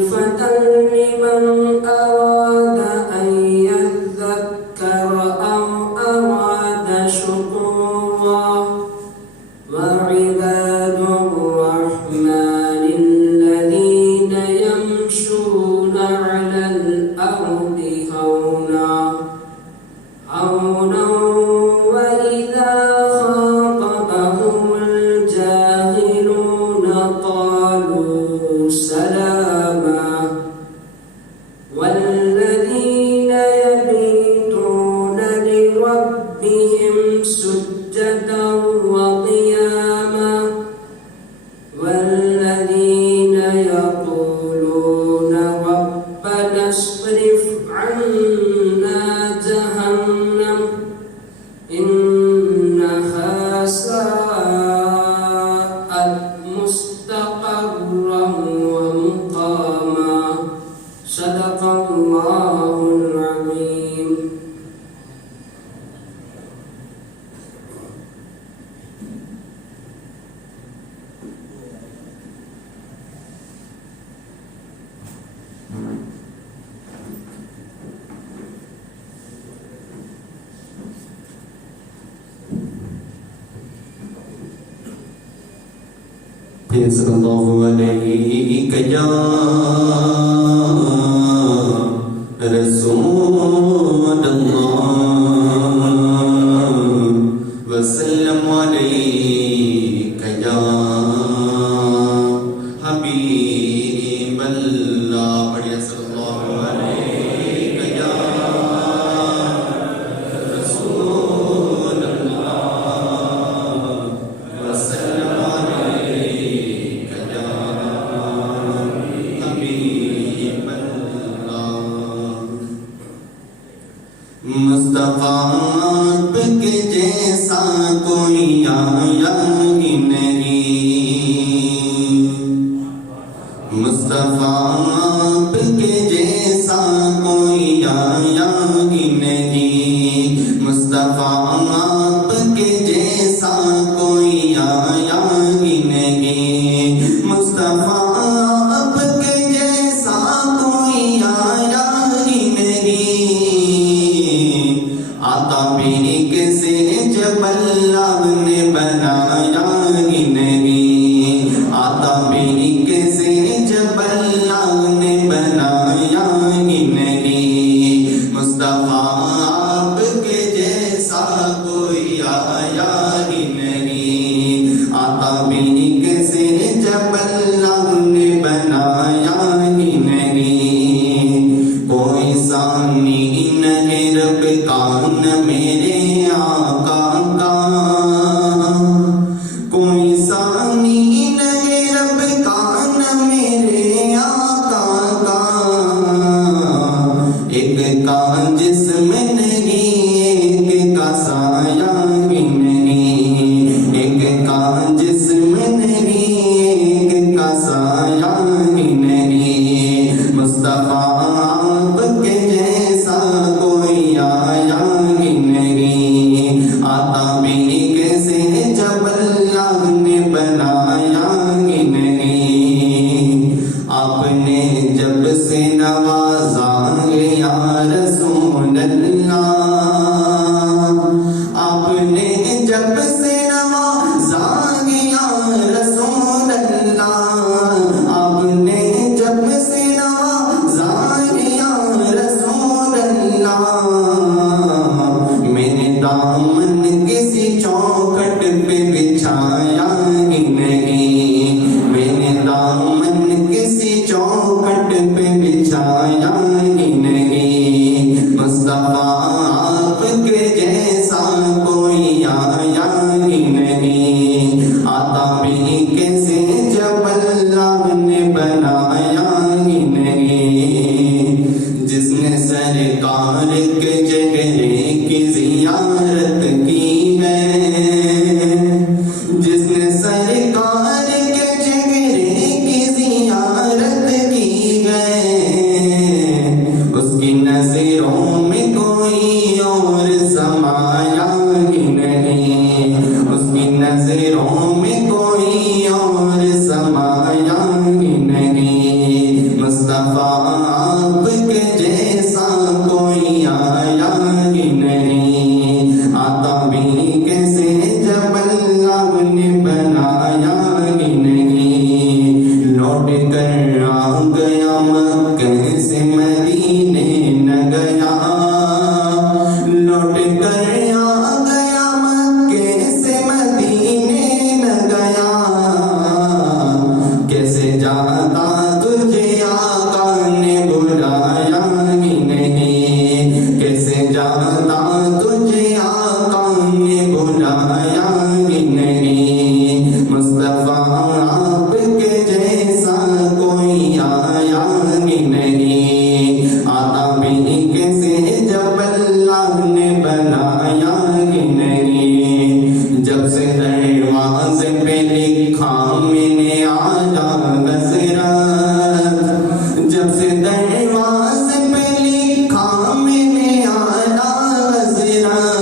خفيفة لمن أراد أن يذكر أو أراد شكورا وعباد الرحمن الذين يمشون على الأرض هونا وإذا خاطبهم الجاهلون قالوا سلاما والذين يبيتون لربهم سجدا وقياما والذين يقولون ربنا اصرف عنا جهنم إنها ساءت مستقرا ومقاما صدق الله العظيم. صلی اللہ علیہ یا رسول اللہ وسلم علیک یا حبیب اللہ. پڑھیے صلی اللہ علیہ یا رسول اللہ وسلم علیک یا حبیب اللہ. مصطفیٰ آپ کے جیسا کوئی آیا ہی نہیں. مصطفیٰ آپ کے جیسا کوئی آیا ہی نہیں. مصطفیٰ آپ کے جیسا کوئی آیا ہی نہیں. مصطفیٰ آپ کے جیسا کوئی آیا ہی نہیں. آتا بھی کیسے جب اللہ نے بنایا ہی نہیں. آتا بھی کیسے جب اللہ نے بنایا ہی نہیں. مصطفیٰ آپ کے جیسا کوئی آیا ہی نہیں. آتا بھی کیسے جب اللہ نے بنایا ہی نہیں. کوئی ثانی نہیں رب کان میرے آقا کا. کوئی ثانی نہیں رب کان میرے آقا کا. ایک کان جس میں نہیں ایک کا سایہ ہی نہیں. ایک کان جس میں نہیں ایک کا سایہ ہی نہیں. مصطفیٰ آپ کے جیسا کوئی آیا ہی نہیں. آتا بھی کیسے جب اللہ نے بنایا ہی نہیں. آپ نے جب سے نوازا یا رسول اللہ. آپ نے جب سے نوازا یا رسول اللہ. آپ نے جب سے نوازا یا رسول اللہ. میرے دامن کسی چوکھٹ پہ بچھایا ہی نہیں. میرے دامن کسی چوکھٹ پہ بچھایا ہی نہیں. مصطفیٰ آپ کے جیسا کوئی آیا ہی نہیں. آتا بھی کیسے جب اللہ نے بنایا ہی نہیں. جس نے سرکار کے چہرے کی زیارت کی ہے. جس نے سرکار کے چہرے کی زیارت کی ہے. اس کی نظروں میں کوئی اور سمایا ہی نہیں. اس کی نظروں میں کوئی اور سمایا ہی نہیں. مصطفیٰ آپ کے جیسا کوئی آیا ہی نہیں، آتا بھی کیسے جب اللہ نے بنایا ہی نہیں، لوٹ کر آ گیا مکہ سے مدینے نہ گیا، لوٹ کر آ گیا مکہ سے مدینے نہ گیا، کیسے جاتا تجھے آقا نے بلایا ہی نہیں، کیسے جاتا تجھے آقا نے بلایا ہی نہیں، مصطفیٰ آپ کے جیسا کوئی آیا ہی نہیں، آتا بھی کیسے جب اللہ نے بنایا ہی نہیں، جب سے دروازے پہ لکھا میں نے آجا حضرت، جب سے دروازے پہ لکھا میں نے آجا حضرت،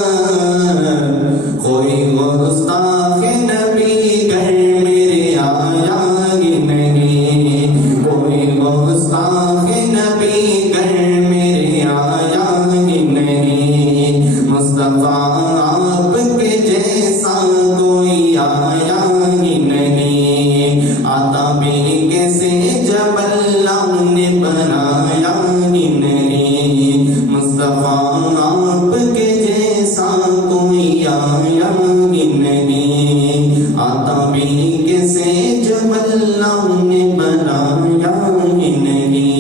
کوئی گستاخ نبی گھر میرے آیا ہی نہیں، کوئی گستاخ نبی گھر میرے آیا ہی نہیں، مصطفیٰ آپ کے جیسا کوئی آیا ہی نہیں، آتا بھی کیسے جب اللہ نے بنایا ہی نہیں، مصطفیٰ آپ کے جیسا کوئی آیا ہی نہیں، آتا بھی کیسے جب اللہ نے بنایا ہی نہیں۔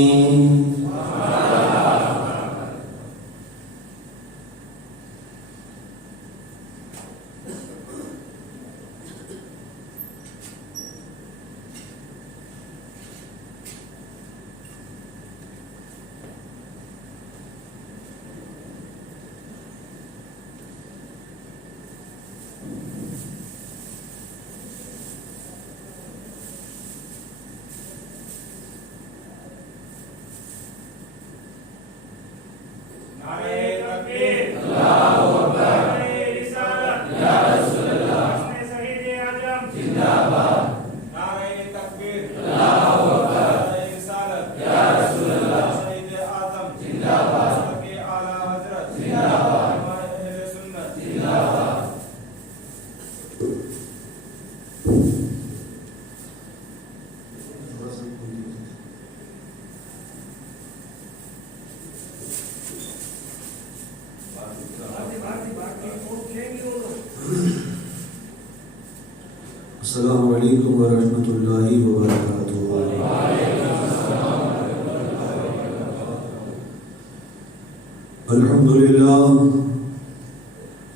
السلام علیکم ورحمۃ اللہ وبرکاتہ۔ الحمد للہ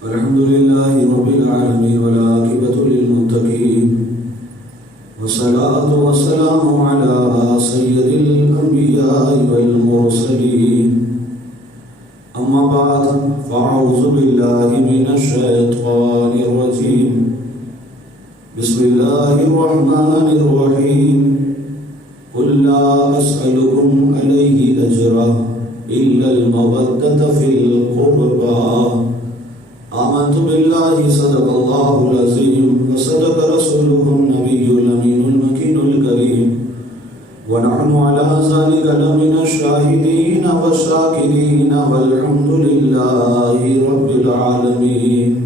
رب العالمین والعاقبۃ للمتقین والصلاة والسلام علی سید الانبیاء والمرسلین، اما بعد فاعوذ باللہ من الشیطان الرجیم، بسم اللہ الرحمن الرحیم، قل لا اسألکم علیہ اجرا الا المودۃ فی القربى، آمنت باللہ صدق اللہ العظیم وصدق رسولہ النبی الامین المکین الکریم، ونحن على ذلك لمن الشاہدین والشاکرین والحمد للہ رب العالمین۔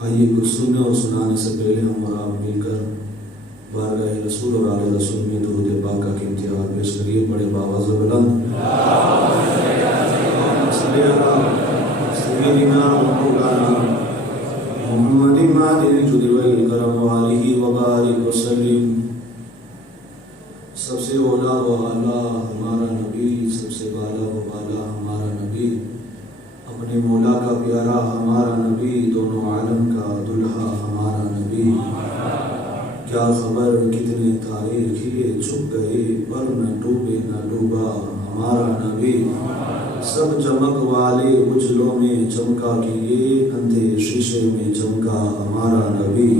آئیے کچھ سننے اور سنانے سے پہلے ہم اور آپ مل کر بارگاہ رسول اور آل رسول میں درود پاک کا امتحان پیش کریے، بڑے باواز و بلند سیدنا مولانا محمد ماجد الجود والکرم وآلہ وبارک وسلم۔ سب سے اولا و اعلیٰ ہمارا نبی، سب سے بالا و بالا ہمارا نبی، اپنے مولا کا پیارا ہمارا نبی، دونوں عالم کا دلہا ہمارا نبی۔ کیا خبر کتنے تارے کھلے چھپ گئے، پر نہ ڈوبے نہ ڈوبا ہمارا نبی، سب چمک والے اجلوں میں چمکا کیے، اندھے شیشے میں چمکا ہمارا نبی۔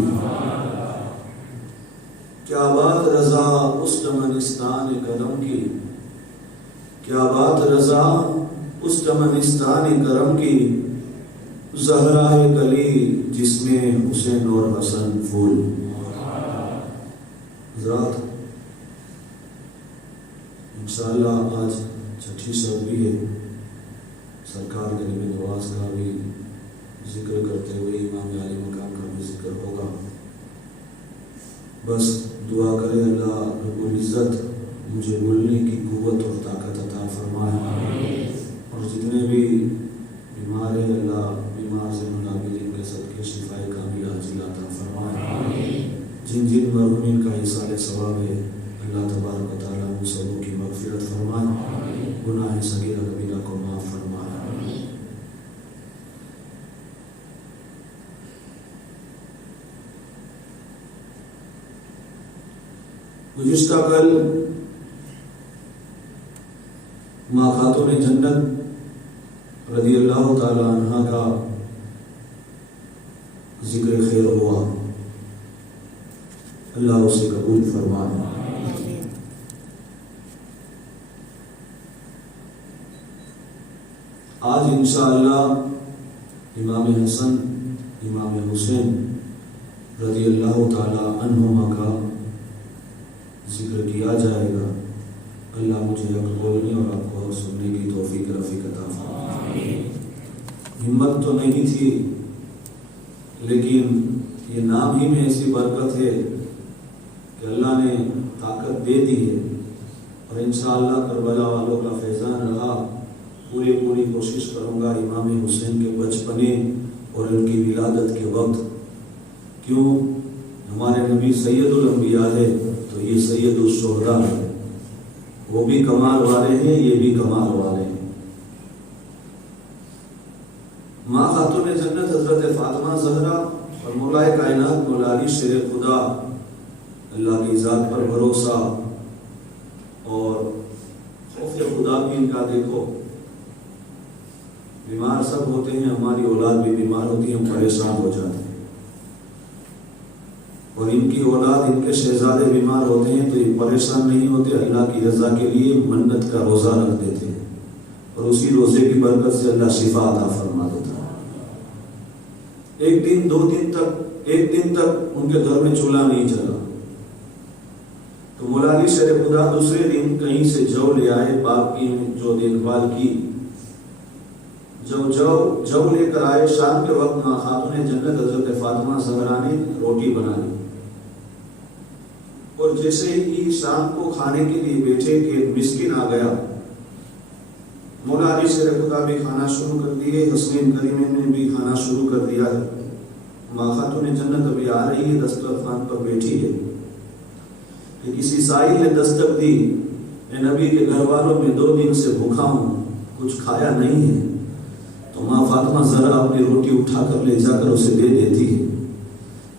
کیا بات رضا اس چمنستان کرم کی، کیا بات رضا اس چمنستان کرم کی، زہرائے کلی جس میں حسین اور حسن پھول۔ حضرات، انشاءاللہ آج چھٹی شب بھی ہے، سرکار غریب نواز کا بھی ذکر کرتے ہوئے امام عالی مقام کا بھی ذکر ہوگا۔ بس دعا کرے اللہ رب العزت مجھے بولنے کی قوت اور طاقت عطا فرمائے، اور جتنے بھی بیمار ہیں اللہ بیمار سے منابلین کے صدقے شفائے کاملہ عاجلہ عطا فرمائے۔ جن جن مرحومین کا ایصال ثواب ہے اللہ تبارک و تعالیٰ ان سبوں کی مغفرت فرمائے، گناہ صغیرہ کبیرہ کو معاف فرمائے۔ گزشتہ کل ماں خاتون جنت رضی اللہ تعالی عنہ کا ذکر خیر ہوا، اللہ اسے قبول فرمائے۔ آج انشاءاللہ امام حسن امام حسین رضی اللہ تعالی عنہما کا ذکر کیا جائے گا۔ اللہ مجھے حق بولنے اور آپ کو سننے کی توفیق رفیق عطا فرمائے۔ ہمت تو نہیں تھی لیکن یہ نام ہی میں ایسی برکت ہے کہ اللہ نے طاقت دے دی ہے، اور انشاءاللہ کربلا والوں کا فیضان رہا۔ پوری کوشش کروں گا امام حسین کے بچپنے اور ان کی ولادت کے وقت، کیوں ہمارے نبی سید الانبیاء ہے تو یہ سید الشہداء ہے، وہ بھی کمال والے ہیں یہ بھی کمال والے ہیں۔ ماں خاتون جنت حضرت فاطمہ زہرا اور مولائے کائنات مولا علی شیر خدا، اللہ کی ذات پر بھروسہ اور خوف خدا بھی ان کا دیکھو۔ بیمار سب ہوتے ہیں، ہماری اولاد بھی بیمار ہوتی ہے، ہم پریشان ہو جاتے ہیں، اور ان کی اولاد ان کے شہزادے بیمار ہوتے ہیں تو یہ پریشان نہیں ہوتے، اللہ کی رضا کے لیے منت کا روزہ رکھ دیتے ہیں، اور اسی روزے کی برکت سے اللہ شفا عطا فرما دیتا ہے۔ ایک دن تک ان کے گھر میں چولہا نہیں چلا، تو مولا علی شیر خدا دوسرے دن کہیں سے جو لے آئے، باپ کی جو دیکھ بھال کی، جو لے کر آئے، شام کے وقت ماں خاتون جنت حضرت فاطمہ زہرا نے روٹی بنا لی، اور جیسے ہی شام کو کھانے کے لیے بیٹھے کہ مسکین آ گیا، مولا علی شیر خدا بھی کھانا شروع کر دیے، حسین کریمہ نے بھی کھانا شروع کر دیا ہے۔ ماں خاتون جنت ابھی آ رہی ہے، دسترخوان پر بیٹھی ہے کہ کسی سائل نے دستک دی، اے نبی کے گھر والوں میں 2 دن سے بھوکا ہوں، کچھ کھایا نہیں ہے۔ تو ماں فاطمہ زہرا اپنی روٹی اٹھا کر لے جا کر اسے دے دیتی ہے،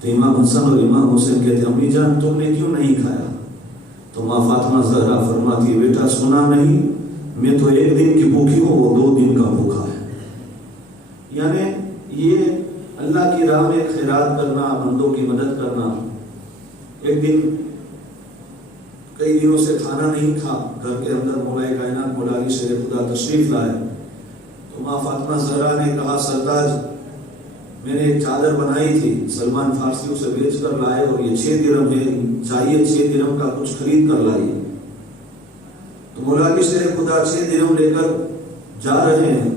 تو امام حسن اور امام حسین کہتے ہیں امی جان تم نے کیوں نہیں کھایا؟ تو ماں فاطمہ زہرا فرماتی ہے بیٹا سنا نہیں، میں تو 1 دن کی بھوکی ہوں، وہ 2 دن کا بھوکا ہے۔ یعنی یہ اللہ کی راہ میں خیرات کرنا، بندوں کی مدد کرنا۔ ایک دن کئی دنوں سے کھانا نہیں کھا، گھر کے اندر مولا کائنات مولا علی شیر خدا تشریف لائے، تو ماں فاطمہ زہرا نے کہا سرتاج میں نے ایک چادر بنائی تھی، سلمان فارسی اسے بیچ کر لائے، اور یہ 6 درہم ہے، چاہیے 6 درہم کا کچھ خرید کر لائی۔ تو مولا علی شیر خدا 6 درہم لے کر جا رہے ہیں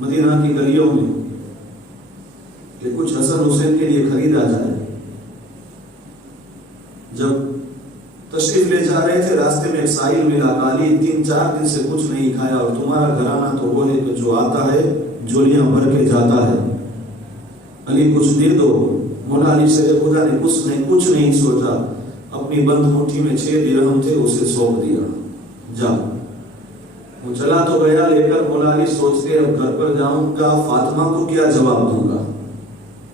مدینہ کی گلیوں میں کہ کچھ حسن حسین کے لیے خریدا جائے۔ جب تشریف لے جا رہے تھے راستے میں ایک سائل ملا، کالی 3-4 دن سے کچھ نہیں کھایا، اور تمہارا گھرانہ تو وہ ہے کہ جو آتا ہے جولیاں بھر کے جاتا ہے، علی کچھ دے دو۔ مولا علی شیر خدا نے کچھ نہیں سوچا، اپنی بند مٹھی میں 6 درہم تھے اسے سونپ دیا، جا۔ وہ چلا تو گیا، لے کر مولا علی سوچتے اب گھر پر جاؤں گا فاطمہ کو کیا جواب دوں گا۔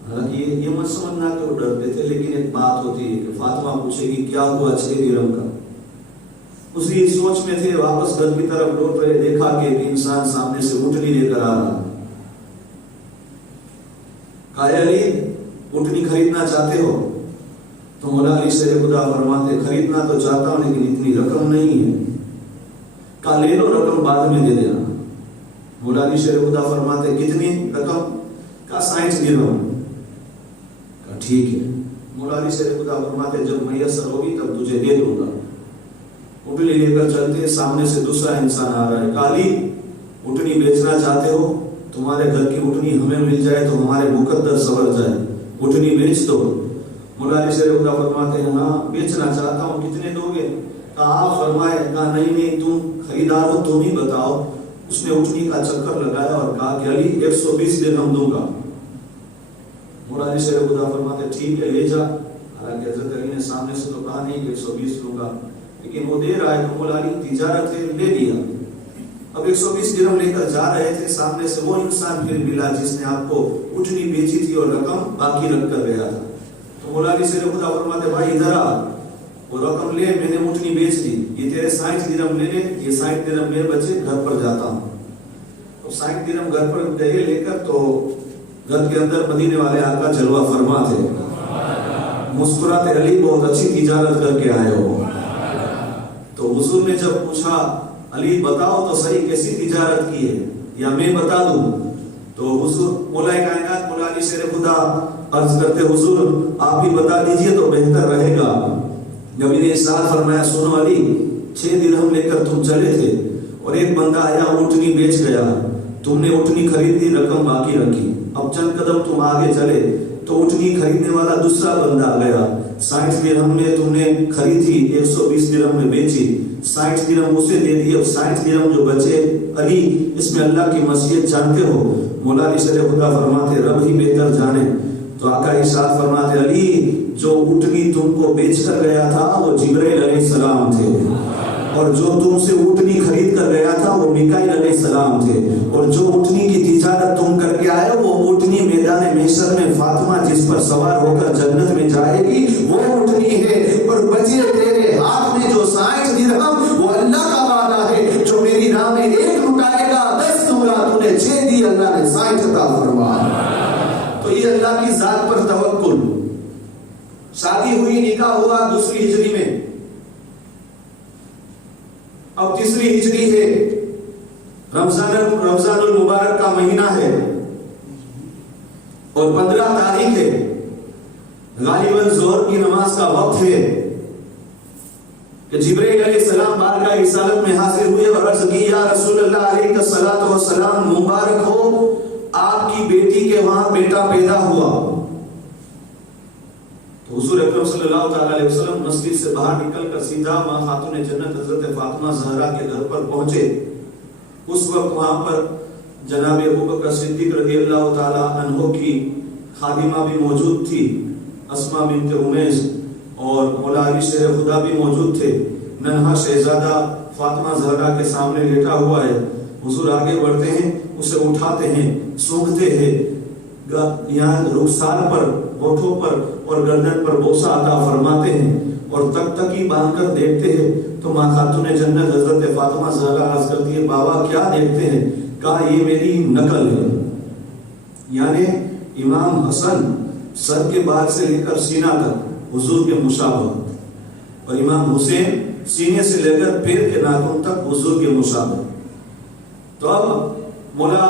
حالانکہ یہ مت سمجھنا کہ وہ ڈرتے تھے، لیکن ایک بات ہوتی ہے کہ فاطمہ پوچھے گی کیا ہوا 6 درہم کا۔ اسی سوچ میں تھے، واپس گھر کی طرف لوٹ رہے، دیکھا کہ ایک انسان سامنے سے اونٹنی لے کر آ رہا۔ کہا علی اونٹنی خریدنا چاہتے ہو؟ تو مولا علی شیر خدا فرماتے خریدنا تو چاہتا ہوں لیکن اتنی رقم نہیں ہے۔ کہا لے لو، رقم بعد میں دے دینا۔ مولا علی شیر خدا فرماتے کتنی رقم؟ کہا 60 درہم۔ کہا ٹھیک ہے۔ مولا علی شیر خدا فرماتے جب میسر ہوگی تب تجھے دے دوں گا۔ اٹھنی لے کر چلتے، سامنے سے دوسرا انسان آ رہا ہے، کالی اٹھنی بیچنا چاہتے ہو؟ تمہارے گھر کی اٹھنی ہمیں مل جائے تو ہمارے مقدر سنور جائے، اٹھنی بیچ دو۔ مولا علی شیر خدا فرماتے ہیں ہاں بیچنا چاہتا ہوں، کتنے دو گے؟ کہا آپ فرمائے، کہا نہیں تم خریدار ہو تم ہی بتاؤ۔ اس نے اٹھنی کا چکر لگایا اور کہا کہ علی 120 درہم دوں گا۔ مولا علی شیر خدا فرماتے ٹھیک ہے لے جا۔ حالانکہ حضرت علی نے سامنے سے تو کہا نہیں کہ 120 دوں گا، لیکن وہ دے رہا ہے تو مولا علی تجارت ہے لے لیا۔ اب 120 درہم لے کر جا رہے تھے، سامنے سے وہ انسان پھر ملا جس نے آپ کو اٹھنی بیچی تھی اور رقم باقی رکھ کر گیا تھا۔ تو مولا علی شیر خدا فرماتے بھائی ادھر آ، وہ رقم لے، میں نے اٹھنی بیچ دی، یہ تیرے 60 درہم لے لے، یہ 60 درہم میرے بچے گھر پر جاتا ہوں۔ تو 60 درہم گھر پر گئے لے کر، تو گھر کے اندر مدینے والے آقا جلوہ فرما تھے، مسکراتے علی بہت اچھی تجارت کر کے آئے ہو۔ تو حضور نے جب پوچھا علی بتاؤ تو صحیح کیسی تجارت کی ہے یا میں بتا دوں؟ تو حضور مولا کائنات مولا علی شیر خدا عرض کرتے حضور آپ ہی بتا دیجئے تو بہتر رہے گا۔ نبی نے ارشاد فرمایا سنو علی، 6 درہم لے کر تم چلے تھے اور ایک بندہ آیا اونٹنی بیچ گیا، تم نے اونٹنی خرید لی، رقم باقی رکھی۔ اب چند قدم تم آگے چلے تو اونٹنی خریدنے والا دوسرا بندہ آ گیا، 60 درہم میں تم نے خریدی، 120 درہم میں بیچی، 60 درہم اسے دے دی، اب 60 درہم جو بچے علی اس میں اللہ کی مشیت جانتے ہو؟ مولا علی شیر خدا فرماتے رب ہی بہتر جانے۔ تو آقا ارشاد فرماتے علی جو اونٹنی تم کو بیچ کر گیا تھا وہ جبرائیل علیہ السلام تھے، اور جو تم سے اونٹنی خرید کر گیا تھا وہ میکائیل علیہ السلام تھے، اور جو اونٹنی کی تجارت تم کر کے آئے وہ اونٹنی میدان محشر میں فاطمہ جس پر سوار ہو کر جنت میں جائے گی وہ اونٹنی ہے، اور بچے تیرے ہاتھ میں جو 60 درہم وہ اللہ کا وعدہ ہے، جو میری راہ میں 1 لٹائے گا 10 دوں گا، تو نے 6 دی، اللہ نے 60 عطا فرمایا۔ تو یہ اللہ کی ذات پر توکل۔ شادی ہوئی، نکاح ہوا 2 ہجری میں، اب 3 ہجری ہے، رمضان المبارک کا مہینہ ہے اور 15 تاریخ ہے، غالباً ظہر کی نماز کا وقت ہے کہ جبرائیل علیہ السلام بارگاہ رسالت میں حاضر ہوئے اور عرض کی یا رسول اللہ علیہ الصلوۃ والسلام مبارک ہو، آپ کی بیٹی کے وہاں بیٹا پیدا ہوا۔ تو حضور اکرم صلی اللہ تعالی علیہ وسلم مسجد سے باہر نکل کر سیدھا ماں خاتون جنت حضرت فاطمہ زہرا کے گھر پر پہنچے۔ اس وقت وہاں پر جناب ابوبکر صدیق رضی اللہ تعالی عنہ کی خادمہ بھی موجود تھی، اسماء بنت امیس، اور مولا علی شیر خدا بھی موجود تھے۔ ننھا شہزادہ فاطمہ زہرا کے سامنے لیٹا ہوا ہے، حضور آگے بڑھتے ہیں، اسے اٹھاتے ہیں، سونگتے ہیں، یہاں رخسار پر، ہونٹوں پر اور گردن پر بوسہ عطا فرماتے ہیں، اور تکتکی باندھ کر دیکھتے ہیں۔ تو ماں خاتون جنت حضرت فاطمہ زہرا عرض کرتی ہے بابا کیا دیکھتے ہیں؟ کہا یہ میری نقل ہے، یعنی امام حسن سر کے بال سے لے کر سینہ تک حضور کے مشابہ، اور امام حسین سینے سے لے کر پیر کے ناخن تک حضور کے مشابہ۔ تو اب مولا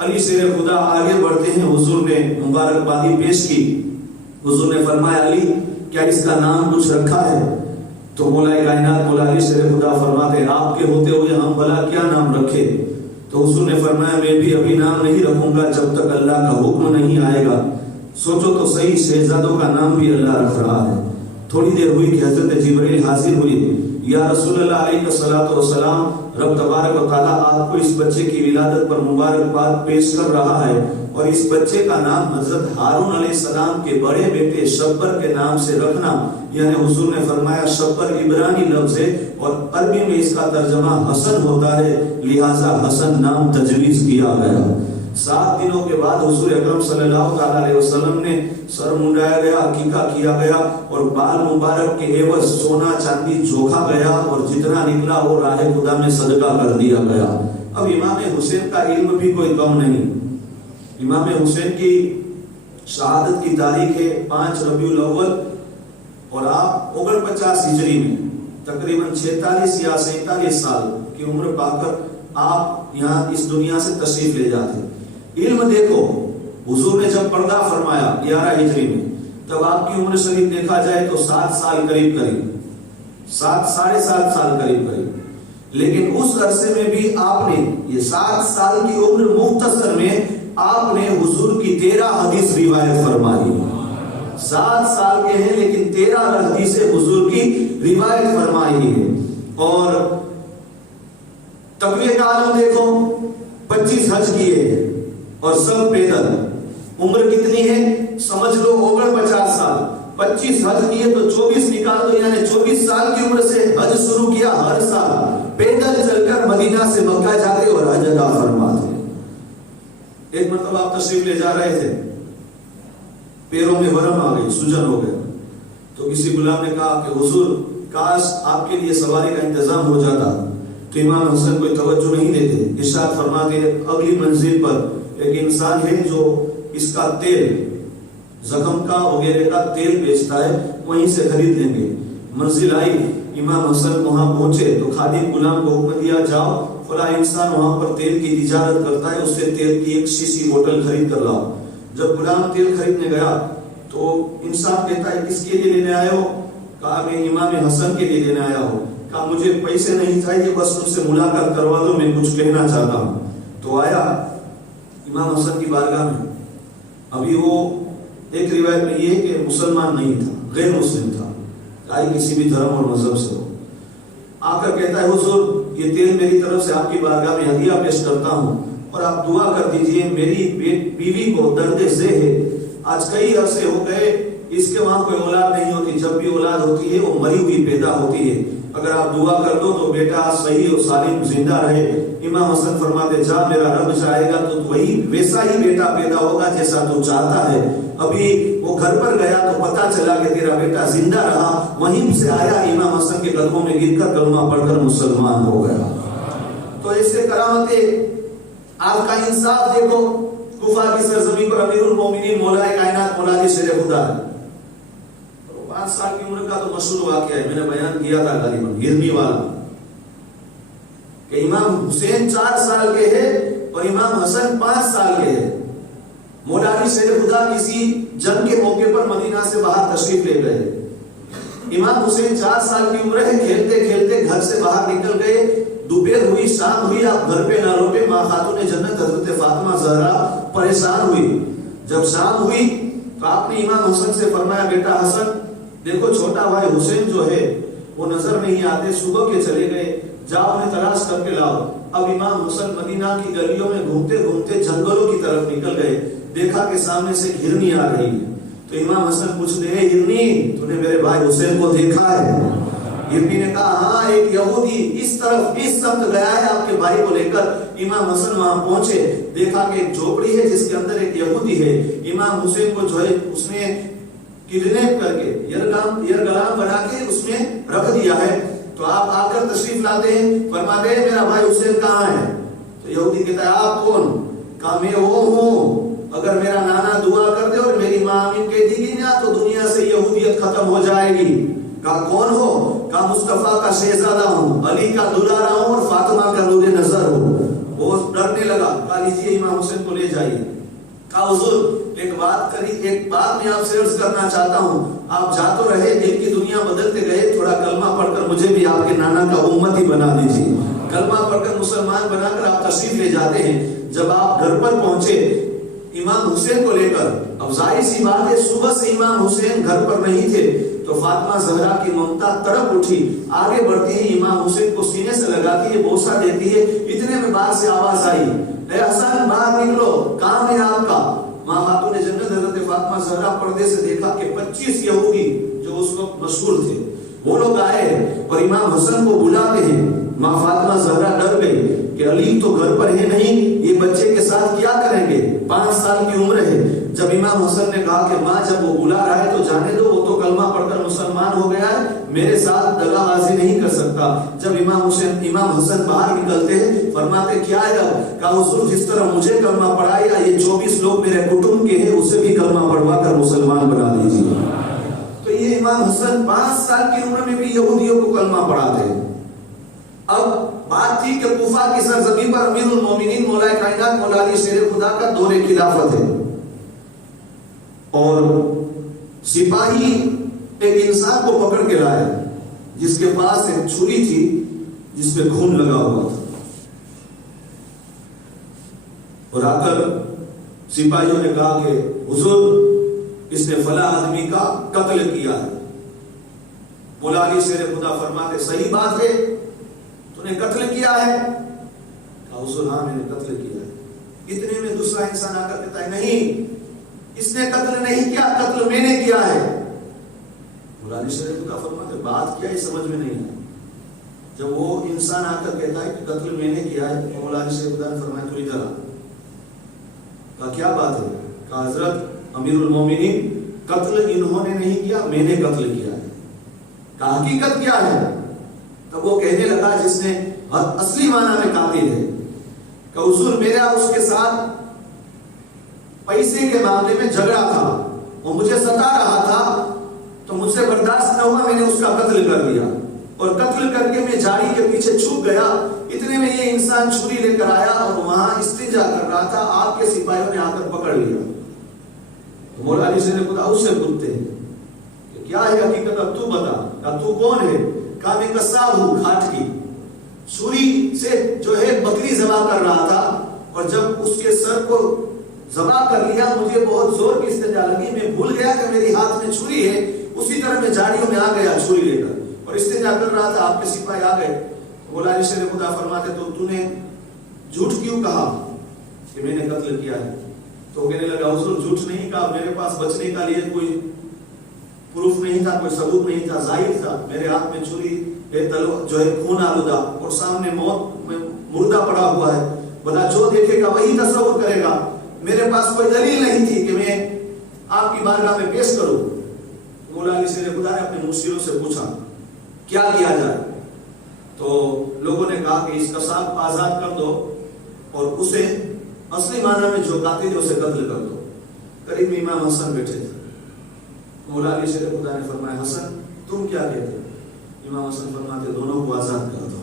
علی شیر خدا آگے بڑھتے ہیں، حضور نے مبارکبادی پیش کی۔ حضور نے فرمایا علی کیا اس کا نام کچھ رکھا ہے؟ تو مولا کائنات مولا علی شیر خدا فرماتے آپ کے ہوتے ہوئے ہم بھلا کیا نام رکھے؟ تو حضور نے فرمایا میں بھی ابھی نام نہیں رکھوں گا جب تک اللہ کا حکم نہیں آئے گا۔ سوچو تو صحیح، شہزادوں کا نام بھی اللہ رکھ رہا ہے۔ تھوڑی دیر ہوئی کہ حضرت جبرائیل حاضر ہوئی، یا رسول اللہ علیہ الصلوۃ والسلام رب تبارک و تعالیٰ آپ کو اس بچے کی ولادت پر مبارکباد پیش کر رہا ہے، اور اس بچے کا نام حضرت ہارون علیہ السلام کے بڑے بیٹے شبر کے نام سے رکھنا۔ یعنی حضور نے فرمایا شبر عبرانی لفظ ہے اور عربی میں اس کا ترجمہ حسن ہوتا ہے، لہذا حسن نام تجویز کیا گیا۔ 7 دنوں کے بعد حضور اکرم صلی اللہ تعالی علیہ وسلم نے سر منڈایا گیا، عقیقہ کیا گیا، اور بال مبارک کے عوض سونا چاندی جوکھا گیا، اور جتنا نکلا وہ راہ خدا میں صدقہ کر دیا گیا۔ اب امام حسین کا علم بھی کوئی کم نہیں۔ امام حسین کی شہادت کی تاریخ ہے 5 ربیع الاول، اور آپ 49 ہجری میں تقریباً 46 یا 47 سال کی عمر پا کر آپ یہاں اس دنیا سے تشریف لے جاتے۔ علم دیکھو، حضور نے جب پردہ فرمایا 11 ہجری میں، تب آپ کی عمر شریف دیکھا جائے تو 7 سال قریب 7 ساڑھے 7 سال قریب قریب. لیکن اس عرصے میں بھی آپ نے یہ 7 سال کی عمر مختصر میں آپ نے حضور کی 13 حدیث روایت فرمائی. 7 سال کے ہیں لیکن 13 حدیثیں حضور کی روایت فرمائی ہے. اور تقویت عالم دیکھو 25 حج کیے اور سب پیدل. عمر کتنی ہے سمجھ لو عمر 50 سال. 25 حج کیے تو 24 نکال دو, یعنی 24 سال کی عمر سے حج شروع کیا. ہر سال پیدل چل کر مدینہ سے مکہ جاتے اور حج ادا فرماتے. ایک مرتبہ آپ تشریف لے جا رہے تھے, پیروں میں ورم آ گئی, سجن ہو گیا, تو کسی غلام نے کہا کہ حضور کاش آپ کے لیے سواری کا انتظام ہو جاتا. تو امام حسن کوئی توجہ نہیں دیتے, ارشاد فرماتے اگلی منزل پر ایک انسان ہے جو اس کا تیل, زخم کا وغیرہ کا تیل بیچتا ہے, وہیں سے خرید لیں گے. منزل آئی, امام حسن وہاں پہنچے تو خادم غلام کو حکم دیا جاؤ فلاں انسان وہاں پر تیل کی تجارت کرتا ہے, اس سے تیل کی ایک شیشی بوتل خرید کر لاؤ. جب غلام تیل خریدنے گیا تو انسان کہتا ہے کس کے لیے لینے آئے ہو؟ کہا میں امام حسن کے لیے لینے آیا ہوں. کہا مجھے پیسے نہیں چاہیے, بس مجھ سے ملاقات کروا دو, میں کچھ کہنا چاہتا ہوں. تو آیا امام حسن کی بارگاہ میں. ابھی وہ ایک روایت میں یہ ہے کہ مسلمان نہیں تھا, غیر مسلم تھا, چاہے کسی بھی دھرم اور مذہب سے ہو. آ کر کہتا ہے حضور یہ تیل میری طرف سے آپ کی بارگاہ میں ہدیہ پیش کرتا ہوں اور آپ دعا کر دیجئے, میری بیوی کو درد ذہ ہے, آج کئی عرصے ہو گئے, اس کے وہاں کوئی اولاد نہیں ہوتی, جب بھی اولاد ہوتی ہے وہ مری ہوئی پیدا ہوتی ہے, اگر آپ دعا کر دو تو بیٹا صحیح اور سالم زندہ رہے. امام حسن فرماتے جا میرا رب چاہے گا تو وہی ویسا ہی بیٹا پیدا ہوگا جیسا تو چاہتا ہے. ابھی وہ گھر پر گیا تو پتا چلا کہ تیرا بیٹا زندہ رہا, وہیں سے آیا, امام حسن کے قدموں میں گر کر کلمہ پڑھ کر مسلمان ہو گیا. تو ایسے کرامتیں, آپ کا انصاف دیکھو. کوفہ کی سرزمین پر امیر المومنین مولا کائنات مولا علی شیر خدا ہے, 5 سال کی عمر کا تو مشہور واقعہ ہے, میں نے بیان کیا تھا غالباً ہرنی والا, کہ امام حسین 4 سال کے ہیں اور امام حسن 5 سال کے ہیں. مولا علی شیر خدا کسی جنگ کے موقع پر مدینہ سے باہر تشریف لے گئے. امام حسین 4 سال کی عمر ہے, کھیلتے کھیلتے گھر سے باہر نکل گئے. دوپہر ہوئی, شام ہوئی, آپ گھر پہ نہ لوٹے. ماں خاتون جنت حضرت فاطمہ زہرا پریشان ہوئی. جب شام ہوئی تو آپ نے امام حسن سے فرمایا بیٹا حسن دیکھو چھوٹا بھائی حسین جو ہے وہ نظر نہیں آتے, صبح کے چلے گئے, جاؤ انہیں تلاش کر کے لاؤ. اب امام حسن مدینہ کی گلیوں میں گھومتے گھومتے جنگلوں کی طرف نکل گئے. دیکھا کہ سامنے سے ہرنی آ رہی ہے, تو امام حسن پوچھتے ہیں ہرنی تو نے میرے بھائی حسین کو دیکھا ہے؟ ہرنی نے کہا ہاں ایک یہودی اس طرف اس سمت گیا ہے آپ کے بھائی کو لے کر. امام حسن وہاں پہنچے, دیکھا کہ ایک جھوپڑی ہے جس کے اندر ایک یہودی ہے. امام حسین کو جو ہے اس نے کڈنیپ کر کے یرغلام بنا کے اس میں رکھ دیا ہے. تو آپ آ کر تشریف لاتے ہیں, فرماتے ہیں میرا بھائی حسین کہاں ہے؟ تو یہودی کہتا ہے آپ کون؟ کہا میں وہ ہوں, اگر میرا نانا دعا کر دے اور میری ماں امین کہہ دی گی نا تو دنیا سے یہودیت ختم ہو جائے گی. کہا کون ہو؟ کہا مصطفیٰ کا شہزادہ ہوں, علی کا دلارا ہوں اور فاطمہ کا نور نظر ہوں. وہ ڈرنے لگا. کہا لیجیے امام حسین کو لے جائیے. کہا حضور ایک بات میں آپ سے عرض کرنا چاہتا ہوں, آپ جا تو رہے, دل کی دنیا بدلتے گئے, تھوڑا کلمہ پڑھ کر مجھے بھی آپ کے نانا کا امتی بنا دیجیے. کلمہ پڑھ کر مسلمان بنا کر آپ تشریف لے جاتے ہیں. جب آپ گھر پر پہنچے امام حسین کو لے کر, اب ظاہر سی بات ہے صبح سے امام حسین گھر پر نہیں تھے, تو فاطمہ زہرا کی ممتا تڑپ اٹھی, آگے بڑھتی ہے, امام حسین کو سینے سے لگاتی ہے, بوسہ دیتی ہے. اتنے میں باہر سے آواز آئی, اے حسن باہر نکلو, کام ہے آپ کا. ماں خاتون جنت حضرت فاطمہ زہرا پردے سے دیکھا کہ 25 یہودی جو اس وقت مشہور تھے وہ لوگ آئے اور امام حسن کو بلاتے ہیں. ماں فاطمہ زہرا ڈر گئی کہ علی تو گھر پر ہے نہیں, یہ بچے کے ساتھ کیا کریں گے, 5 سال کی عمر ہے. جب امام حسن نے کہا کہ ماں جب وہ بلا رہا ہے تو جانے دو, وہ تو کلمہ پڑھ کر مسلمان ہو گیا ہے, میرے ساتھ دغا بازی نہیں کر سکتا. جب امام حسن باہر نکلتے ہیں, فرماتے کیا ہے؟ کہا حضور جس طرح مجھے کلمہ پڑھایا, یہ 24 لوگ میرے کٹمب کے ہیں, اسے بھی کلمہ پڑھوا کر مسلمان بنا دیجیے. تو یہ امام حسن 5 سال کی عمر میں بھی یہودیوں کو کلمہ پڑھاتے ہیں. اب بات تھی کہ کوفہ کی سرزمین پر امیر المومنین مولا کائنات مولا علی شیر خدا کا دور خلافت ہے, اور سپاہی ایک انسان کو پکڑ کے لائے. جس کے پاس ایک چھری تھی جس پہ خون لگا ہوا تھا، اور آ کر سپاہیوں نے کہا کہ حضور اس نے فلاں آدمی کا قتل کیا ہے۔ مولا علی شیر خدا فرماتے صحیح بات ہے، تو نے قتل کیا ہے؟ کہا حضور ہاں میں نے قتل کیا ہے۔ اتنے میں دوسرا انسان آ کر کہتا ہے نہیں اس نے قتل نہیں کیا، قتل میں نے کیا ہے۔ مولا علی شیر خدا فرماتے بات کیا ہے سمجھ میں نہیں ہے۔ جب وہ انسان آ کر کہتا ہے کہ قتل میں نے کیا ہے، تو مولا علی شیر خدا نے فرمایا تو ادھر آ۔ کہا کیا بات ہے؟ کہا حضرت امیر المومنین قتل انہوں نے نہیں کیا، میں نے قتل کیا ہے۔ کہا حقیقت کیا ہے؟ تب وہ کہنے لگا جس نے اصلی معنی میں قاتل ہے کہ حضور میرا اس کے ساتھ پیسے کے معاملے میں جھگڑا تھا، وہ مجھے ستا رہا تھا تو مجھ سے برداشت نہ ہوا، میں نے اس کا قتل کر دیا، اور قتل کر کے میں جھاڑی کے پیچھے چھپ گیا۔ اتنے میں یہ انسان چھری لے کر آیا اور وہاں استنجا کر رہا تھا، آپ کے سپاہیوں نے آ کر پکڑ لیا۔ تو مولا علی شیر خدا اس سے پوچھتے ہیں کہ کیا ہے حقیقت، اب تو بتا۔ کہا تو کون ہے؟ کہا میں قصاب ہوں کھاٹ کی، چھری سے جو ہے بکری ذبح کر رہا تھا، اور جب اس کے سر کو ذبح کر لیا مجھے بہت زور کی استنجا لگی، میں بھول گیا کہ میری ہاتھ میں چھری ہے، اسی طرح میں جھاڑیوں میں آ گیا چھری لے کر اور استنجا کر رہا تھا، آپ کے سپاہی آ گئے۔ مولا علی شیر خدا فرماتے تو نے جھوٹ کیوں کہا کہ میں نے قتل کیا ہے؟ تو کہنے لگا حضور جھوٹ نہیں کہا، میرے پاس بچنے کا لیے کوئی پروف نہیں تھا، کوئی ثبوت نہیں تھا، ظاہر تھا میرے ہاتھ میں چھری جو ہے خون آلودہ اور سامنے موت میں مردہ پڑا ہوا ہے، بنا جو دیکھے گا وہی تصور کرے گا، میرے پاس کوئی دلیل نہیں تھی کہ میں آپ کی بارگاہ میں پیش کروں۔ مولا علی شیر خدا نے اپنے مشیروں سے پوچھا کیا کیا جائے؟ تو لوگوں نے کہا کہ اس کا ساتھ آزاد کر دو اور اسے اصلی معنی میں جو قاتل ہے اسے قتل کر دو۔ قریب میں امام حسن بیٹھے تھے، مولا علی شیر خدا نے فرمایا حسن تم کیا کہتے؟ امام حسن فرماتے دونوں کو آزاد کر دو۔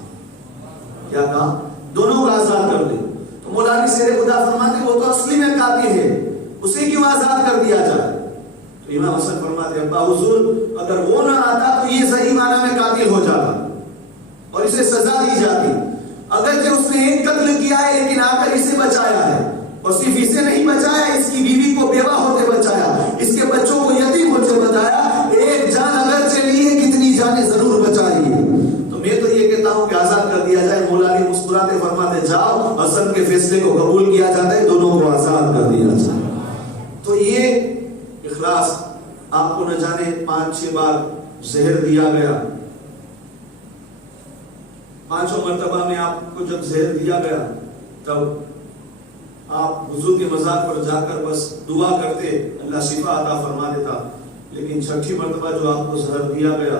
کیا کہا؟ دونوں کو آزاد کر دے۔ تو مولا علی شیر خدا فرماتے وہ تو اصلی میں قاتل ہے، اسے کیوں آزاد کر دیا جائے؟ تو امام حسن فرماتے ابا حضور اگر وہ نہ آتا تو یہ صحیح معنی میں قاتل ہو جاتا اور اسے سزا دی جاتی، اگرچہ اس نے ایک قتل کیا ہے لیکن آ کر اسے بچایا ہے، اور صرف اسے نہیں بچایا، اس کی بیوی کو بیوہ ہوتے بچایا، اس کے بچوں کو یتیم ہوتے بچایا، ایک جان اگر چلی ہے کتنی جانیں ضرور بچائی ہے۔ تو میں تو یہ کہتا ہوں کہ آزاد کر دیا جائے۔ مولا علی مسکراتے فرماتے جاؤ، حسن کے فیصلے کو قبول کیا جاتا ہے، دونوں کو آزاد کر دیا جائے۔ تو یہ اخلاص آپ کو نہ جانے 5-6 بار زہر دیا گیا، 5 مرتبہ میں آپ کو جب زہر دیا گیا تب آپ حضور کے مزار پر جا کر بس دعا کرتے اللہ شفا عطا فرما دیتا، لیکن 6ٹھی مرتبہ جو آپ کو زہر دیا گیا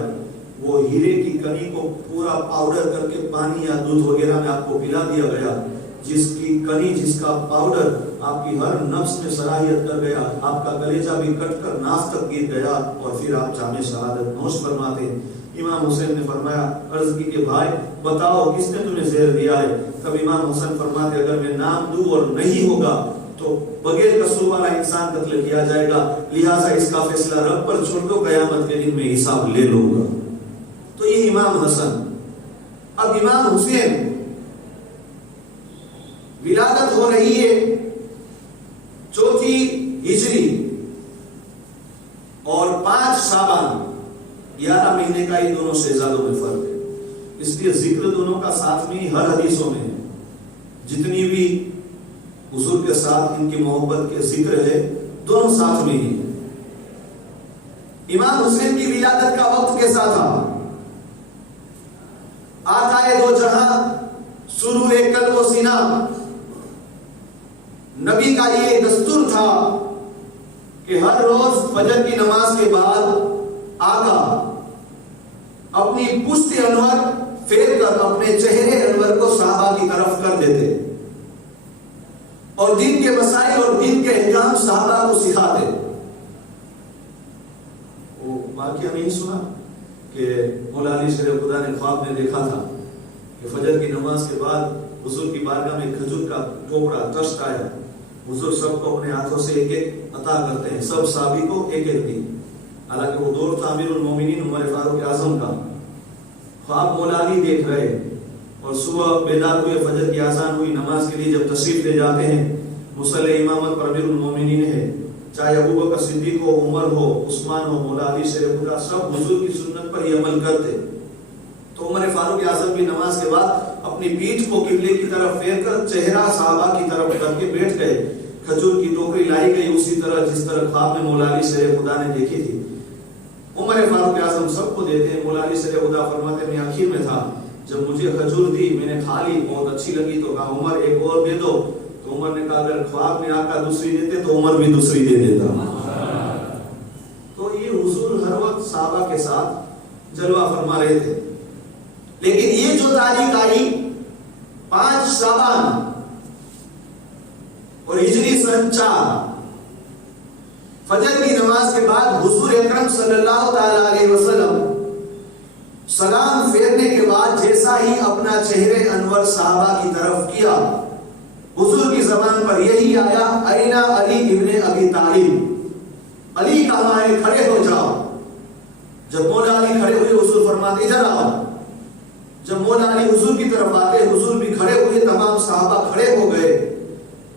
وہ ہیرے کی کنی کو پورا پاؤڈر کر کے پانی یا دودھ وغیرہ میں آپ کو پلا دیا گیا، جس کی کنی جس کا پاؤڈر آپ کی ہر نفس میں صلاحیت کر گیا، آپ کا کلیجہ بھی کٹ کر ناف تک گر گیا، اور پھر آپ جامع شہادت نوش فرماتے۔ امام حسین نے فرمایا عرض کی کہ بھائی بتاؤ کس نے تمہیں زہر دیا ہے؟ تب امام حسین فرماتے اگر میں نام دوں اور نہیں ہوگا تو بغیر قصور والا انسان قتل کیا جائے گا، لہٰذا اس کا فیصلہ رب پر چھوڑ دو، قیامت کے دن میں حساب لے لوں گا۔ تو یہ امام حسن۔ اب امام حسین ولادت ہو رہی ہے 4 ہجری اور 5 شعبان، 11 مہینے کا ہی دونوں شہزادوں میں فرق ہے، اس لیے ذکر دونوں کا ساتھ میں ہر حدیثوں میں ہے، جتنی بھی حضور کے ساتھ ان کی محبت کے ذکر ہے دونوں ساتھ میں ہی۔ امام حسین کی ولادت کا وقت کیسا تھا؟ آقا دو جہاں سرور قلب و سینہ، نبی کا یہ دستور تھا کہ ہر روز فجر کی نماز کے بعد آقا اپنی پشت انور پھیر کر اپنے چہرے انور کو صحابہ کی طرف کر دیتے اور دین کے مسائل اور دین کے احکام صحابہ کو سکھاتے۔ وہ واقعہ نہیں سنا کہ مولا علی شیر خدا نے خواب میں دیکھا تھا کہ فجر کی نماز کے بعد حضور کی بارگاہ میں کھجور کا ٹوکرا ٹشٹ آیا، حضور سب کو اپنے ہاتھوں سے ایک ایک عطا کرتے ہیں، سب صحابی کو ایک ایک دی، حالانکہ وہ دور تھا امیر المومنین عمر فاروق اعظم کا، خواب مولا علی دیکھ رہے اور صبح بیدار ہوئے، فجر کی آذان ہوئی، نماز کے لیے جب تشریف لے جاتے ہیں، مصلی امامت پر امیر المومنین ہے، چاہے ابو بکر صدیق ہو، عمر ہو، عثمان ہو، مولا علی شیر خدا، سب حضور کی سنت پر ہی عمل کرتے. تو عمر فاروق اعظم بھی نماز کے بعد اپنی پیٹھ کو قبلے کی طرف پھیر کر چہرہ صحابہ کی طرف کر کے بیٹھ گئے. کھجور کی ٹوکری لائی گئی اسی طرح جس طرح خواب میں مولا علی شیر خدا نے دیکھی تھی. عمر فاروق اعظم سب کو دیتے ہیں. مولا علی شیر خدا فرماتے میں آخر میں تھا، جب مجھے کھجور دی میں نے کھا لی، بہت اچھی لگی تو کہا عمر ایک اور دے دو. تو عمر نے کہا اگر خواب میں آقا دوسری دیتے تو عمر بھی دوسری دے دیتا. تو یہ حضور ہر وقت صحابہ کے ساتھ جلوہ فرما رہے تھے. لیکن یہ جو تاریخ آئی 5 شعبان اور ہجری سن 4 فجر کی نماز کے بعد حضور اکرم صلی اللہ تعالی علیہ وسلم سلام پھیرنے کے بعد جیسا ہی اپنا چہرے انور صحابہ کی طرف کیا، حضور کی زبان پر یہی آیا، اینا علی ابن ابی طالب، علی کہاں ہے، کھڑے ہو جاؤ. جب مولا علی کھڑے ہوئے حضور فرماتے ادھر آؤ. جب مولا علی حضور کی طرف آتے حضور بھی کھڑے ہوئے، تمام صحابہ کھڑے ہو گئے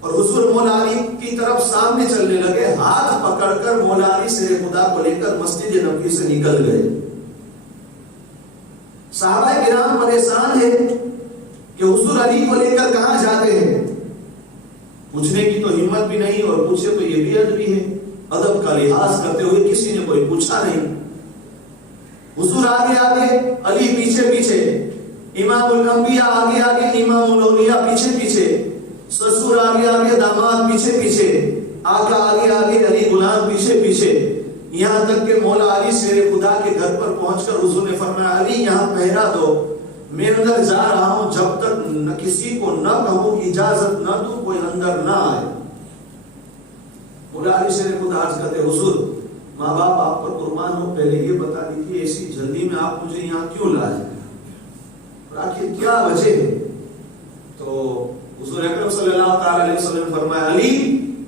اور حضور مولا علی کی طرف سامنے چلنے لگے. ہاتھ پکڑ کر مولا علی شیر خدا کو لے کر مسجد نبوی سے نکل گئے. صحابہ کرام پریشان ہیں کہ حضور علی کو لے کر کہاں جاتے ہیں. پوچھنے کی تو ہمت بھی نہیں، اور پوچھے تو یہ بھی ادبی ہے. ادب کا لحاظ کرتے ہوئے کسی نے کوئی پوچھا نہیں. حضور آگے آگے، علی پیچھے پیچھے، امام الانبیاء آگے آگے، امام الاولیاء پیچھے پیچھے، سسر آگے آگے، داماد پیچھے پیچھے، آقا آگے آگے، علی غلام پیچھے پیچھے. یہاں تک کہ مولا علی شیر خدا کے گھر پر پہنچ کر حضور نے فرمایا علی یہاں پہرا دو، میں اندر جا رہا ہوں، جب تک نہ کسی کو نہ کہوں اجازت نہ دوں کوئی اندر نہ آئے. مولا علی شیر خدا عرض کرتے حضور ماں باپ آپ پر قربان ہو، پہلے یہ بتا دیجیے ایسی جلدی میں آپ مجھے یہاں کیوں لائے، اور آخر کیا وجہ ہے. تو حضور اکرم صلی اللہ تعالی علیہ وسلم فرمایا علی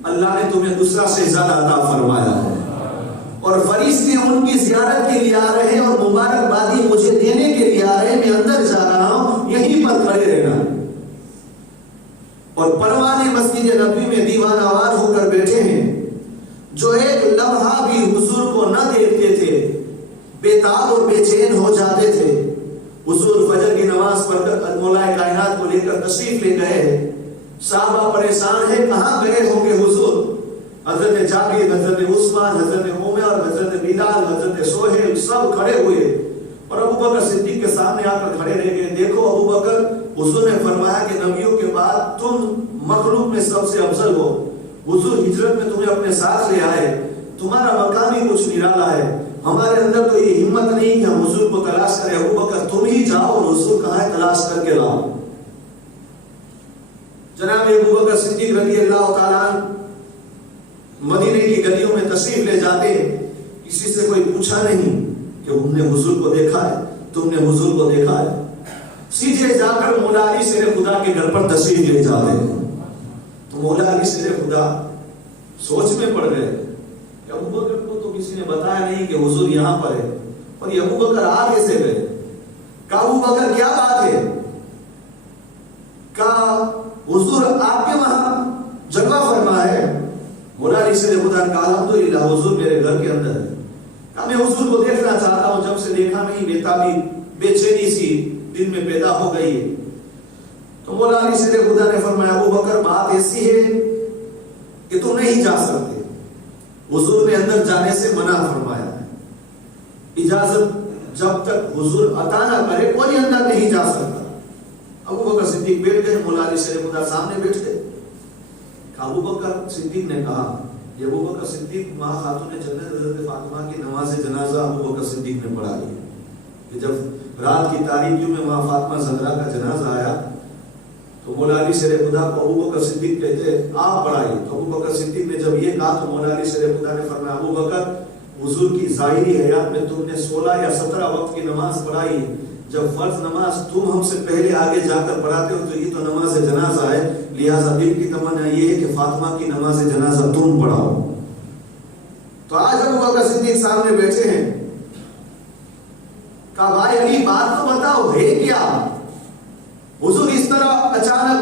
اللہ نے تمہیں دوسرا شہزادہ عطا فرمایا ہے اور فرشتے ان کی زیارت کے لیے آ رہے ہیں اور مبارکبادی مجھے دینے کے لیے آ رہے ہیں. میں اندر جا رہا ہوں، یہیں پر کھڑے رہنا. اور پروانے مسجد نبوی میں دیوانہ وار ہو کر بیٹھے ہیں. جو ایک لمحہ بھی حضور کو نہ دیکھتے تھے بےتاب اور بے چین ہو جاتے تھے. حضور فجر کی نماز پڑھ کر مولا کائنات کو لے کر تشریف لے گئے. صحابہ پریشان ہیں کہاں گئے ہوں گے حضور. حضرت جابر، حضرت عثمان، حضرت عمر، حضرت بلال، حضرت سہیل سب کھڑے ہوئے اور ابو بکر صدیق کے سامنے آ کر کھڑے رہ گئے. دیکھو ابو بکر، حضور نے فرمایا کہ نبیوں کے بعد تم مخلوق میں سب سے افضل ہو. حضور ہجرت میں تمہیں اپنے ساتھ لے آئے، تمہارا مقام ہی کچھ نرالا ہے. ہمارے اندر تو یہ ہمت نہیں کہ ہم حضور کو تلاش کریں. ابو بکر تم ہی جاؤ اور حضور کہاں ہے تلاش کر کے لاؤ. جناب ابو بکر صدیق رضی اللہ تعالیٰ مدینے کی گلیوں میں تشریف لے جاتے، کسی سے کوئی پوچھا نہیں کہ ہم نے حضور کو دیکھا ہے، تم نے حضور کو دیکھا ہے. سیدھے جا کر مولا علی شیر خدا کے گھر پر تشریف لے جاتے. تو مولا علی شیر خدا سوچ میں پڑ گئے کہ ابو بکر کو تو کسی نے بتایا نہیں کہ حضور یہاں پر ہے، اور یہ ابو بکر آ کیسے گئے. کہا ابو بکر کیا بات ہے. کہا حضور آپ کے وہاں جلوہ فرما ہے. مولا علی شیر خدا نے کہا الحمدللہ حضور میرے گھر کے اندر ہے. کہا میں حضور کو دیکھنا چاہتا ہوں، جب سے دیکھا نہیں بےتابی بے چینی سی دل میں پیدا ہو گئی ہے. تو مولا علی شیر خدا نے فرمایا ابو بکر بات ایسی ہے کہ تم نہیں جا سکتے. حضور نے اندر جانے سے منع فرمایا ہے. اجازت جب تک حضور عطا نہ کرے کوئی اندر نہیں جا سکتا. ابو بکر صدیق بیٹھ گئے، مولا علی شیر خدا سامنے بیٹھ گئے. ابو بکر صدیق نے کہا، یہ ابو بکر صدیق ماں خاتون جنت حضرت فاطمہ کی نماز جنازہ ابو بکر صدیق نے پڑھائی ہے. کہ جب رات کی تاریکیوں میں ماں فاطمہ زہرا کا جنازہ آیا تو مولا علی شیر خدا کو ابو بکر صدیق کہتے آپ پڑھائیے. تو ابو بکر صدیق نے جب یہ کہا تو مولا علی شیر خدا نے فرمایا ابو بکر حضور کی ظاہری حیات میں تم نے 16 یا 17 وقت کی نماز پڑھائی، جب فرض نماز تم ہم سے پہلے آگے جا کر پڑھاتے ہو تو یہ تو نماز جنازہ ہے، لہٰذا دل کی تمنا یہ ہے کہ فاطمہ کی نماز جنازہ تم پڑھاؤ. تو آج ابو بکر صدیق سامنے بیٹھے ہیں. کہا بھائی علی بات تو بتاؤ ہے کیا؟ حضور اس طرح اچانک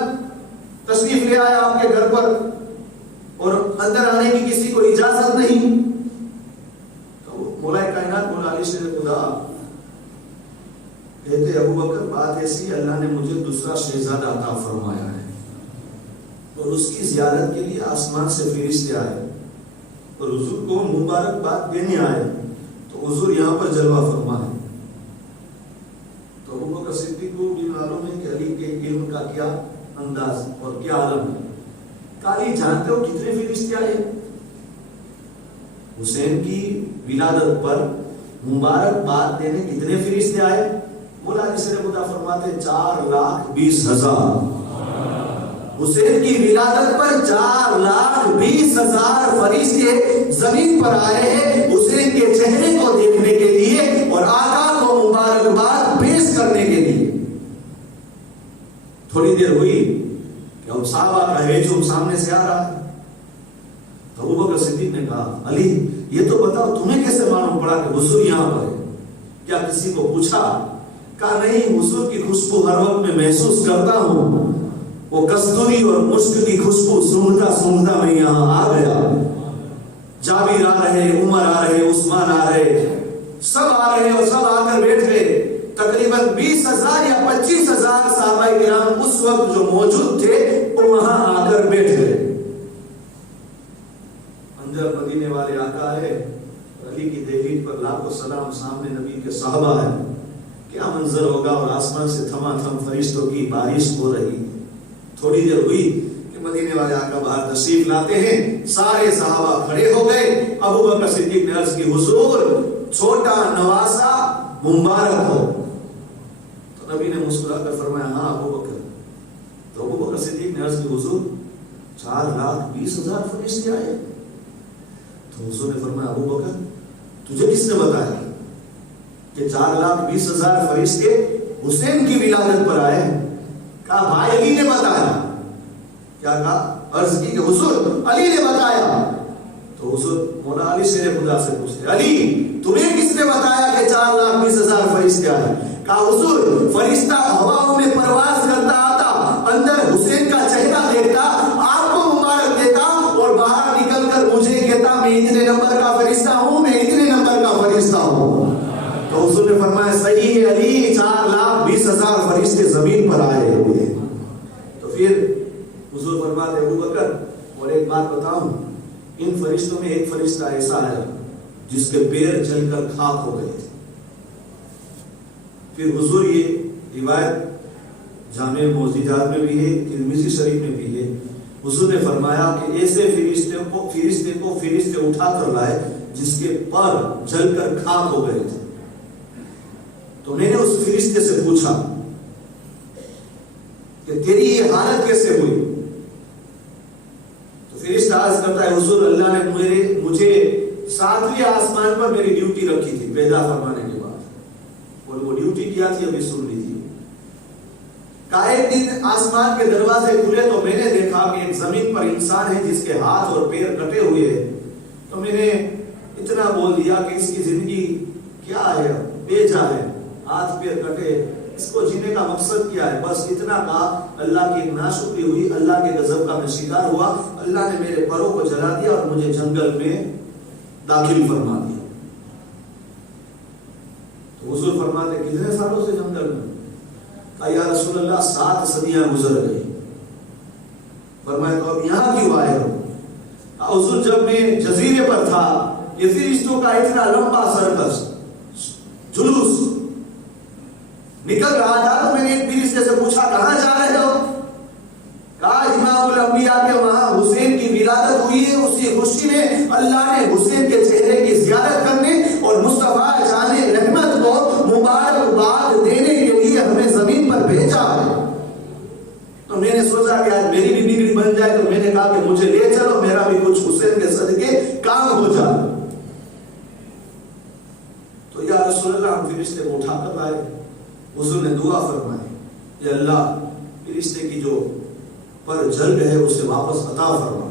تشریف لے آیا آپ کے گھر پر اور اندر آنے کی کسی کو اجازت نہیں. تو مولا کائنات مولا علی شیر خدا کہتے ابو بکر بات ایسی اللہ نے مجھے دوسرا شہزادہ عطا فرمایا ہے اور اس کی زیارت کے لیے آسمان سے فرشتے آئے اور حضور کو مبارکباد دینے آئے تو حضور یہاں پر جلوہ فرمائے. تو ابو بکر صدیق کو بھی معلوم ہے کہ علی کے علم کا کیا انداز اور کیا عالم ہے. علی جانتے ہو کتنے فرشتے آئے؟ حسین کی ولادت پر مبارکباد دینے کتنے فرشتے آئے؟ مولا علی سے خدا فرماتے 4,20,000. حسین کی ولادت پر 4,20,000 فرشتے زمین پر آئے ہیں حسین کے چہرے کو دیکھنے کے لیے اور آقا کو مبارکباد پیش کرنے کے لیے. تھوڑی دیر ہوئی کہ اب صحابہ کا ہجوم سامنے سے آ رہا ہے. تو ابو بکر صدیق نے کہا علی یہ تو بتاؤ تمہیں کیسے معلوم پڑا کہ حضور یہاں پر ہے؟ کیا کسی کو پوچھا؟ کہا نہیں حضور کی خوشبو ہر وقت میں محسوس کرتا ہوں. وہ کستوری اور مشک کی خوشبو سونگھتا سونگھتا میں یہاں آ گیا. جابر آ رہے، عمر آ رہے، عثمان آ رہے، سب آ رہے اور سب آ کر بیٹھ گئے. تقریباً 20,000 یا 25,000 صحابہ کرام اس وقت جو موجود تھے وہ وہاں آ کر بیٹھ گئے. اندر مدینے والے آقا ہے، علی کی دہلیز پر لاکھوں سلام، سامنے نبی کے صحابہ ہیں. کیا منظر ہوگا اور آسمان سے تھما تھم فرشتوں کی بارش ہو رہی. تھوڑی دیر ہوئی کہ مدینے والے آقا باہر تشریف لاتے ہیں. سارے صحابہ کھڑے ہو گئے. ابو بکر صدیق نے عرض کی حضور چھوٹا نواسا مبارک ہو. تو نبی نے مسکرا کر فرمایا ہاں ابو بکر. تو ابو بکر صدیق نے عرض کی حضور 4,20,000 فرشتے آئے. تو حضور نے فرمایا ابو بکر تجھے کس نے بتایا کہ 4,20,000 فرشتے حسین کی ولادت پر آئے؟ کہا بھائی علی نے بتایا. کیا کہا؟ عرض کی کہ حضور علی نے بتایا. تو حضور مولا علی شیر خدا سے پوچھتے علی تمہیں کس نے بتایا کہ 4,20,000 فرشتے آئے؟ کہا حضور فرشتہ ہواؤں میں پرواز کرتا آتا اندر حسین کا چہرہ دیکھتا آپ کو مبارک دیتا اور باہر نکل کر مجھے کہتا میں اتنے نمبر کا فرشتہ ہوں، میں اتنے نمبر کا فرشتہ ہوں. تو حضور نے فرمایا صحیح ہے علی 4,20,000 فرشتے زمین پر آئے ہوئے. تو پھر حضور فرماتے ابو بکر اور ایک بات بتاؤں ان فرشتوں میں ایک فرشتہ ایسا ہے جس کے پیر جل کر خاک ہو گئے تھے. پھر حضور یہ روایت جامع موجودات میں بھی ہے، ترمذی شریف میں بھی ہے. حضور نے فرمایا کہ ایسے فرشتے کو فرشتے اٹھا کر لائے جس کے پر جل کر خاک ہو گئے تھے. تو میں نے اس فرشتے سے پوچھا کہ تیری یہ حالت کیسے ہوئی؟ تو فرشتہ عرض کرتا ہے حضور اللہ نے مجھے 7ویں آسمان پر میری ڈیوٹی رکھی تھی پیدا فرمانے کے بعد، اور وہ ڈیوٹی کیا تھی ابھی سن لیجیے. ایک دن آسمان کے دروازے کھلے تو میں نے دیکھا کہ ایک زمین پر انسان ہے جس کے ہاتھ اور پیر کٹے ہوئے ہیں. تو میں نے اتنا بول دیا کہ اس کی زندگی کیا ہے، بے جا ہے، ہاتھ پیر کٹے، اس کو جینے کا مقصد کیا ہے. بس اتنا کہا. اللہ کی ناشکری ہوئی، اللہ کے غضب کا میں شکار ہوا. اللہ نے میرے پروں کو جلا دیا اور مجھے جنگل میں داخل فرما دیا. تو حضور فرماتے کتنے سالوں سے جنگل میں؟ کہا یا رسول اللہ 7 صدیاں گزر گئی. فرمایا تو اب یہاں کیوں آئے ہو؟ حضور جب میں جزیرے پر تھا یہ فرشتوں کا اتنا لمبا سرکس جلوس نکل رہا تھا تو میں نے ایک فرشتے سے پوچھا کہاں جا رہے ہو؟ کہا امام الانبیاء کے وہاں حسین کی ولادت ہوئی ہے، اسی خوشی میں اللہ نے حسین کے چہرے کی زیارت کرنے اور مصطفیٰ جان رحمت کو مبارکباد دینے کے لیے ہمیں زمین پر بھیجا ہے. تو میں نے سوچا کہ آج میری بھی بگڑی بن جائے تو میں نے کہا کہ مجھے لے چلو، میرا بھی کچھ حسین کے صدقے کام ہو جائے. تو یا رسول اللہ ہم فرشتے کو اٹھا کر لائے. حضور نے دعا فرمائی یا اللہ فرشتے کی جو پر جل گئے اسے واپس عطا فرما.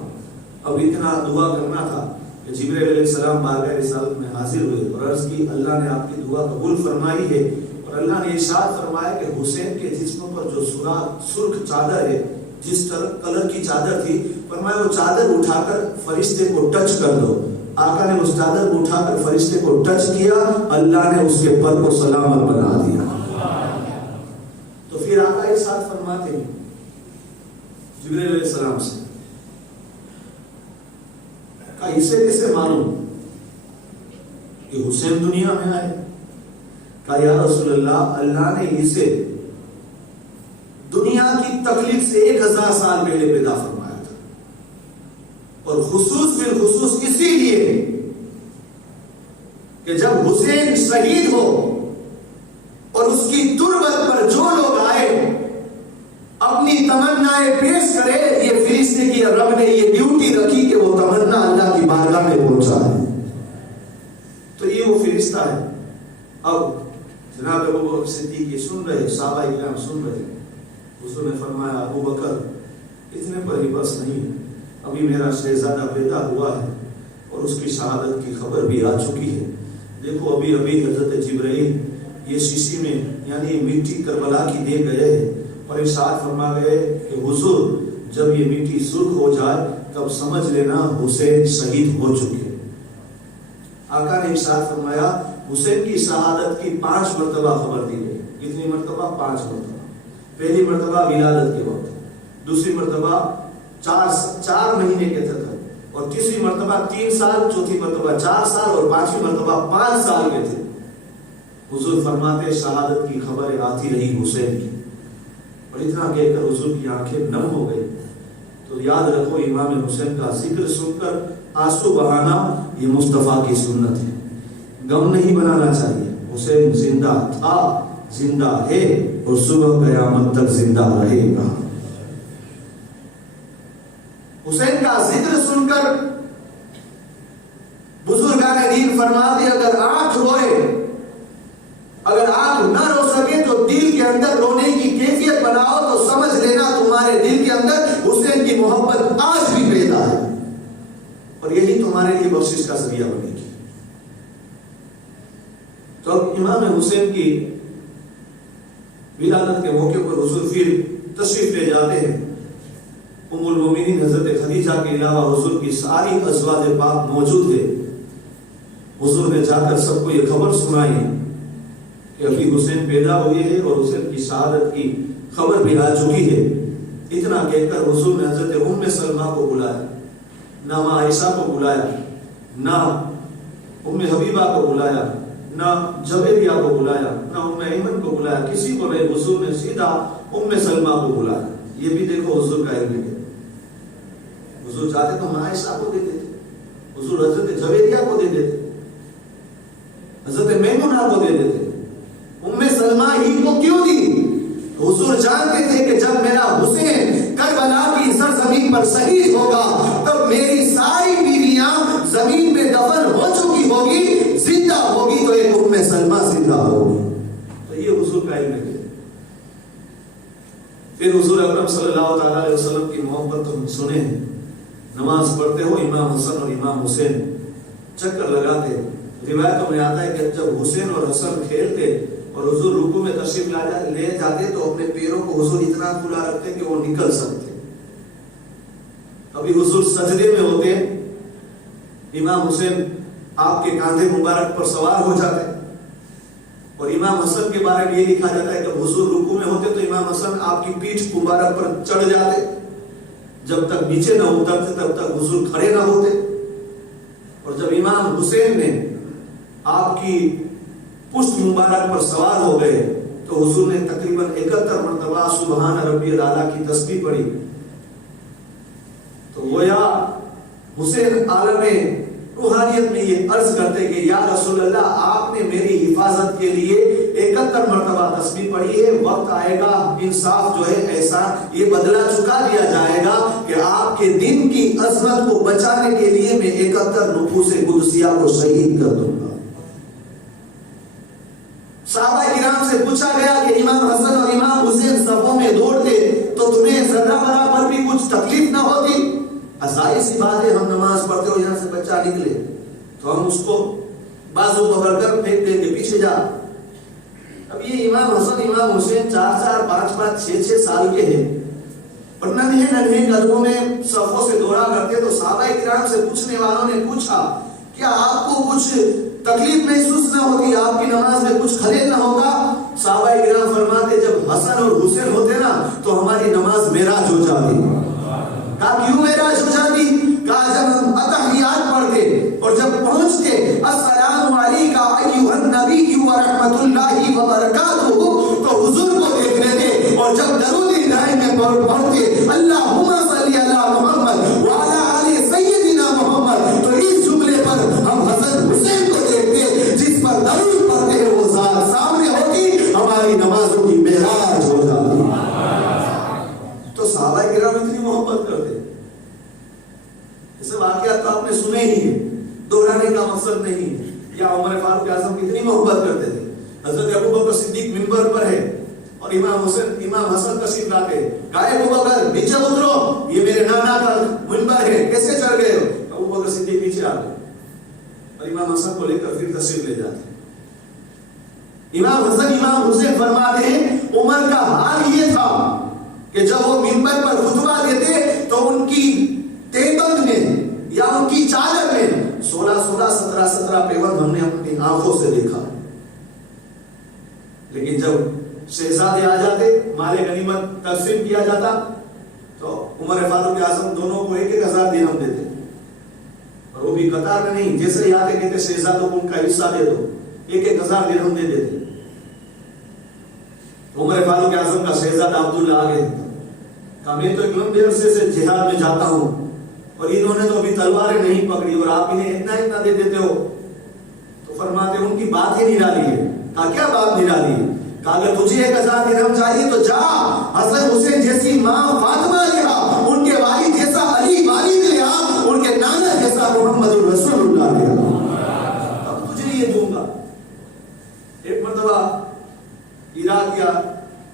اب اتنا دعا کرنا تھا. کہ جبرائیل علیہ السلام بارگاہ رسالت میں حاضر ہوئے اور عرض کی اللہ نے آپ کی دعا قبول فرمائی ہے، اور اللہ نے ارشاد فرمایا کہ حسین کے جسم پر جو سرخ چادر ہے، جس کلر کی چادر تھی، فرمایا وہ چادر اٹھا کر فرشتے کو ٹچ کر دو۔ آقا نے اس چادر کو اٹھا کر فرشتے کو ٹچ کیا، اللہ نے اس کے پر کو سلامت بنا دیا۔ تو پھر آقا ارشاد فرماتے ہیں جبرائیل علیہ السلام سے، کہا اسے کیسے معلوم کہ حسین دنیا میں آئے؟ کہا یا رسول اللہ، اللہ نے اسے دنیا کی تکلیف سے 1000 سال پہلے پیدا فرمایا تھا، اور خصوص بالخصوص اسی لیے کہ جب حسین شہید ہو اور اس کی تربت پر جو لوگ آئے اپنی تمنائیں پیش کرے، یہ فرشتے کی رب نے یہ ڈیوٹی رکھی کہ وہ تمنا اللہ کی بارگاہ میں پہنچائے۔ تو یہ وہ فرشتہ ہے۔ اب جناب ابو بکر صدیق یہ سن رہے، صحابہ کرام سن رہے، حضور نے فرمایا ابو بکر اتنے پر ہی بس نہیں، ابھی میرا شہزادہ پیدا ہوا ہے اور اس کی شہادت کی خبر بھی آ چکی ہے۔ دیکھو ابھی حضرت جبرائیل یہ شیشی میں یعنی مٹی کربلا کی دے گئے اور ارشاد فرما گئے کہ حضور جب یہ مٹی سرخ ہو جائے تب سمجھ لینا حسین شہید ہو چکے۔ آقا نے ارشاد فرمایا حسین کی شہادت کی 5 مرتبہ خبر دی گئی۔ کتنی مرتبہ؟ 5 مرتبہ۔ پہلی مرتبہ ولادت کے وقت، دوسری مرتبہ 4 مہینے کے تھے، اور تیسری مرتبہ 3 سال، چوتھی مرتبہ 4 سال، اور 5ویں مرتبہ 5 سال کے تھے۔ حضور فرماتے شہادت کی خبر آتی رہی حسین کی، اور اتنا کہہ کر حضور کی آنکھیں نم ہو گئی۔ تو یاد رکھو امام حسین کا ذکر سن کر آنسو بہانا یہ مصطفیٰ کی سنت ہے، غم نہیں بنانا چاہیے۔ حسین زندہ تھا، زندہ ہے، اور صبح قیامت تک زندہ رہے گا۔ حسین کا ذکر سن کر بزرگان دین فرماتے اگر آنکھ روئے، اگر آنکھ نہ رو سکے تو دل کے اندر رونے کی کیفیت بناؤ، تو سمجھ لینا تمہارے دل کے اندر حسین کی محبت آج بھی پیدا ہے، اور یہی تمہارے لیے بخشش کا ذریعہ بنے گی۔ تو امام حسین کی ولادت کے موقع پر حضور پھر تشریف لے جاتے ہیں۔ ام المومنین حضرت خدیجہ کے علاوہ حضور کی ساری ازواج پاک موجود ہے۔ حضور نے جا کر سب کو یہ خبر سنائی کہ ابھی حسین پیدا ہوئے ہیں اور حسین کی شہادت کی خبر بھی آ چکی ہے۔ اتنا کہہ کر حضور نے حضرت ام سلمہ کو بلایا، نہ ماں عائشہ کو بلایا، نہ ام حبیبہ کو بلایا، نہ جویریہ کو بلایا، نہ ام ایمن کو بلایا، کسی کو نہیں۔ حضور نے سیدھا ام سلمہ کو بلایا۔ یہ بھی دیکھو حضور کا علم ہے۔ حضور چاہتے تو ماں عائشہ کو دے دیتے، حضور حضرت جویریہ کو دے دیتے، حضرت میمونہ کو دے دیتے، ام سلمہ ہی کو کیوں دی؟ حضور جانتے تھے کہ جب میرا حسین کربلا کی سرزمین پر شہید ہوگا تب میری ساری بیویاں زمین میں دفن ہو چکی ہوگی، زندہ ہوگی تو ایک ام سلمہ زندہ ہوگی۔ تو یہ حضور کا علم ہے۔ پھر حضور اکرم صلی اللہ تعالی علیہ وسلم کی محبت تم سنیں، نماز پڑھتے ہو امام حسن اور امام حسین چکر لگاتے۔ روایتوں میں آتا ہے کہ جب حسین اور حسن کھیلتے اور حضور رکوع میں تشریف لے جاتے تو اپنے پیروں کو حضور اتنا کھلا رکھتے کہ وہ نکل سکتے۔ ابھی حضور سجدے میں ہوتے، امام حسین آپ کے کاندھے مبارک پر سوار ہو جاتے، اور امام حسن کے بارے میں یہ لکھا جاتا ہے کہ حضور رکوع میں ہوتے تو امام حسن آپ کی پیٹھ مبارک پر چڑھ جاتے، جب تک نیچے نہ اترتے تب تک حضور کھڑے نہ ہوتے، اور جب امام حسین نے آپ کی پشت مبارک پر سوار ہو گئے تو حضور نے تقریباً 71 مرتبہ سبحان ربی الاعلیٰ کی تسبیح پڑھی۔ تو گویا حسین عالم روحانیت میں یہ عرض کرتے کہ یا رسول اللہ آپ نے میری حفاظت کے لیے 71 مرتبہ تسبیح پڑھی ہے، وقت آئے گا انصاف جو ہے احسان یہ بدلہ چکا دیا جائے گا کہ آپ کے دین کی عظمت کو بچانے کے لیے میں 71 نفوس قدسیہ کو شہید کر دوں گا۔ صحابہ کرام سے پوچھا گیا کہ امام حسن اور امام حسین صفوں میں دوڑتے تو تمہیں ذرہ برابر بھی کچھ تکلیف نہ ہوتی؟ ظاہر سی بات ہے، ہم نماز پڑھتے ہو، یہاں سے بچہ نکلے تو ہم اس کو بازو پکڑ کر پھینک دیں گے، پیچھے جا۔ اب یہ امام حسن امام حسین 4 5 6 سال کے ہیں، اور ننھے قدموں میں صفوں سے دورا کرتے، تو صحابہ کرام سے پوچھنے والوں نے پوچھا کیا آپ کو کچھ تکلیف محسوس نہ ہوتی، آپ کی نماز میں کچھ خلل نہ ہوتا؟ صحابہ کرام فرماتے جب حسن اور حسین ہوتے نا تو ہماری نماز معراج ہو جاتی۔ کہا کیوں معراج ہو جاتی؟ کہا جب ہم اتحیات پڑھتے اور جب پہنچتے السلام علیکہ ایھا النبی ورحمۃ اللہ وبرکاتہ تو حضور کو دیکھ لیتے، اور جب درود ابراہیم میں پڑھتے اللہم صلی علی محمد وعلی آل سیدنا محمد، تو اس جملے پر ہم حسن حسین کو دیکھتے، جس پر درود پڑھتے ہیں وہ ذات سامنے ہوتی، ہماری نمازوں کی معراج ہو جاتی۔ تو صحابہ کرام اتنی محبت کرتے، ایسے واقعات تو آپ نے سنے ہی ہیں، دہرانے کا مقصد نہیں ہے۔ یا عمر فاروق اعظم کتنی محبت کرتے تھے، حضرت ابوبکر صدیق منبر پر ہے اور امام حسن تشریف لاتے، کہا ابوبکر نیچے اترو، یہ میرے نانا کا منبر ہے، کیسے چڑھ گئے ہو؟ ابوبکر صدیق نیچے آ گئے اور امام حسن کو لے کر پھر تشریف لے جاتے۔ امام حسن امام حسین فرماتے ہیں عمر کا حال یہ تھا کہ جب وہ منبر پر خطبہ دیتے تو ان کی تیبند میں یا ان کی چادر میں 16 پیوند ہم نے اپنی آنکھوں سے دیکھا، لیکن جب شہزادے آ جاتے، مال غنیمت تقسیم کیا جاتا، تو عمر فاروق اعظم دونوں کو 1,000 درہم دیتے، اور وہ بھی قطار میں نہیں، جیسے ہی آتے کہتے شہزادوں کو ان کا حصہ دے دو، 1,000 درہم دے دیتے۔ عمر فاروق اعظم کا شہزادہ عبداللہ آگے کہا میں تو ایک لمبے عرصے سے جہاد میں جاتا ہوں اور انہوں نے تو ابھی تلواریں نہیں پکڑی اور آپ انہیں اتنا دے دیتے ہو، تو فرماتے ان کی بات ہی نرالی ہے۔ کہا کیا بات نرالی ہے؟ کہا اگر تجھے 1,000 درہم چاہیے تو جا حسن حسین جیسی ماں فاطمہ لے آ، ان کے والد جیسا علی والد لے آ، ان کے نانا جیسا محمد الرسول اللہ لے آ، اب تجھے یہ دوں گا۔ ایک مرتبہ عراق یا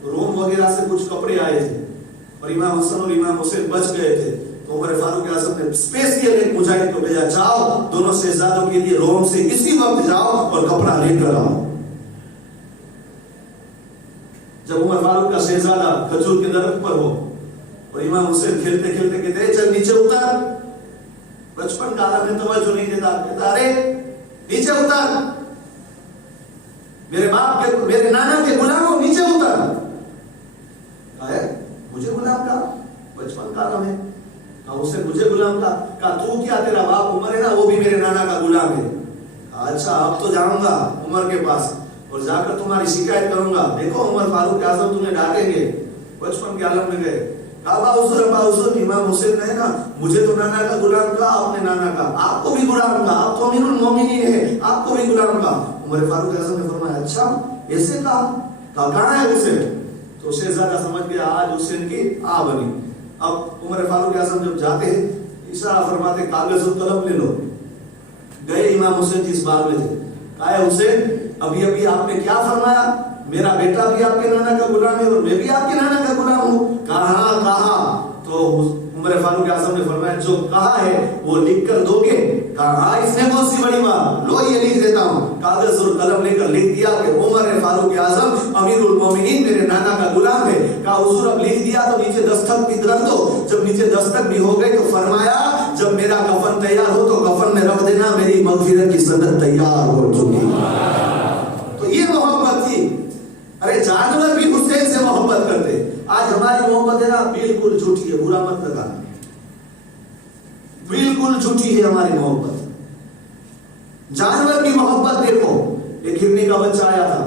روم وغیرہ سے کچھ کپڑے آئے تھے اور امام حسن اور امام حسین بچ گئے تھے، تو عمر فاروق اعظم نے اسپیشل ایک مجاہد کو بھیجا، جاؤ دونوں شہزادوں کے لیے روم سے اسی وقت جاؤ اور کپڑا لے کر آؤ۔ جب عمر فاروق کا شہزادہ کھجور کے درخت پر ہو اور امام حسین کھیلتے کھیلتے کہتے چل نیچے اتر، بچپن کا عالم میں توجہ نہیں دیتا، کہتا ارے نیچے اتر، میرے نانا کے غلاموں نیچے اتر۔ مجھے غلام کا بچپن کا عالم ہے، اسے مجھے غلام کا، کہا تو کیا تیرا باپ عمر ہے نا وہ بھی میرے نانا کا غلام ہے۔ اچھا اب تو جاؤں گا عمر کے پاس اور جا کر تمہاری شکایت کروں گا، دیکھو عمر فاروق اعظم تمہیں ڈانٹیں گے۔ بچپن کے عالم میں گئے، ابا حضور امام حسین نے نا مجھے تو نانا کا غلام کہا، اپنے نانا کا، آپ کو بھی غلام کہا، آپ تو امیر المومنین ہیں، آپ کو بھی غلام کہا۔ عمر فاروق اعظم نے فرمایا اچھا ایسے کہا، کہاں ہے حسین؟ تو شہزادہ سمجھ گیا آج حسین کی آ بنی۔ اب عمر فاروق اعظم جب جاتے ہیں اشارہ فرماتے کاغذ و قلم لے لو، گئے امام حسین جس باغ میں تھے، کہا حسین ابھی آپ نے کیا فرمایا؟ میرا بیٹا بھی آپ کے نانا کا غلام ہے اور میں بھی آپ کے نانا کا غلام ہوں؟ کہا تو عمر فاروق اعظم نے فرمایا جو کہا ہے وہ لکھ کر دو گے؟ کہا اس نے بہت سی بڑی بات، لو یہ لکھ دیتا ہوں۔ کاغذ اور قلم لے کر لکھ دیا کہ عمر فاروق اعظم امیر المومنین میرے نانا کا غلام ہے۔ کہا حضور اب لکھ دیا تو نیچے دستخط بھی کر دو۔ جب نیچے دستخط بھی ہو گئے تو فرمایا جب میرا کفن تیار ہو تو کفن میں رکھ دینا، میری مغفرت کی سند تیار ہو چکی۔ تو یہ محبت تھی۔ ارے جانور بھی حسین سے محبت کرتے، آج ہماری محبت ہے نا بالکل جھوٹی ہے، برا مت لگانا، بالکل جھوٹی ہے ہماری محبت۔ جانور کی محبت دیکھو، ایک ہرنی کا بچہ آیا تھا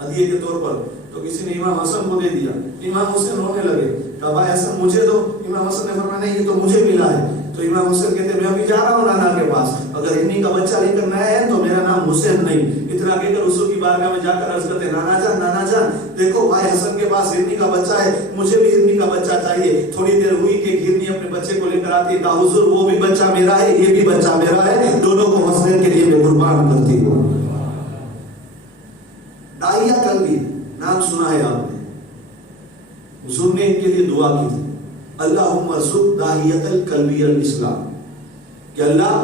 ہدیے کے طور پر، تو کسی نے امام حسن کو دے دیا، امام حسین رونے لگے، کہا بھائی حسن مجھے دو۔ امام حسن نے فرمایا نہیں یہ تو مجھے ملا ہے۔ تو امام حسین کہتے میں ابھی جا رہا ہوں نانا کے پاس، اگر ہرنی کا بچہ لے کر نہ آیا تو میرا نام حسین نہیں۔ اتنا کہہ کر حضور کی بارگاہ میں جا کر عرض کرتے نانا جان دیکھو بھائی حسن کے پاس ہرنی کا بچہ ہے، مجھے بھی ہرنی کا بچہ چاہیے۔ تھوڑی دیر ہوئی کہ ہرنی اپنے بچے کو لے کر آتی ہے، کہا حضور وہ بھی بچہ میرا ہے، یہ بھی بچہ میرا ہے، دونوں کو حسین کے لیے میں قربان کرتی ہوں۔ داہیہ کلبی نام سنا ہے آپ نے، حضور نے ان کے لیے دعا کی تھی، اللہم ارزق داہیۃ القلبی الاسلام، کہ اللہ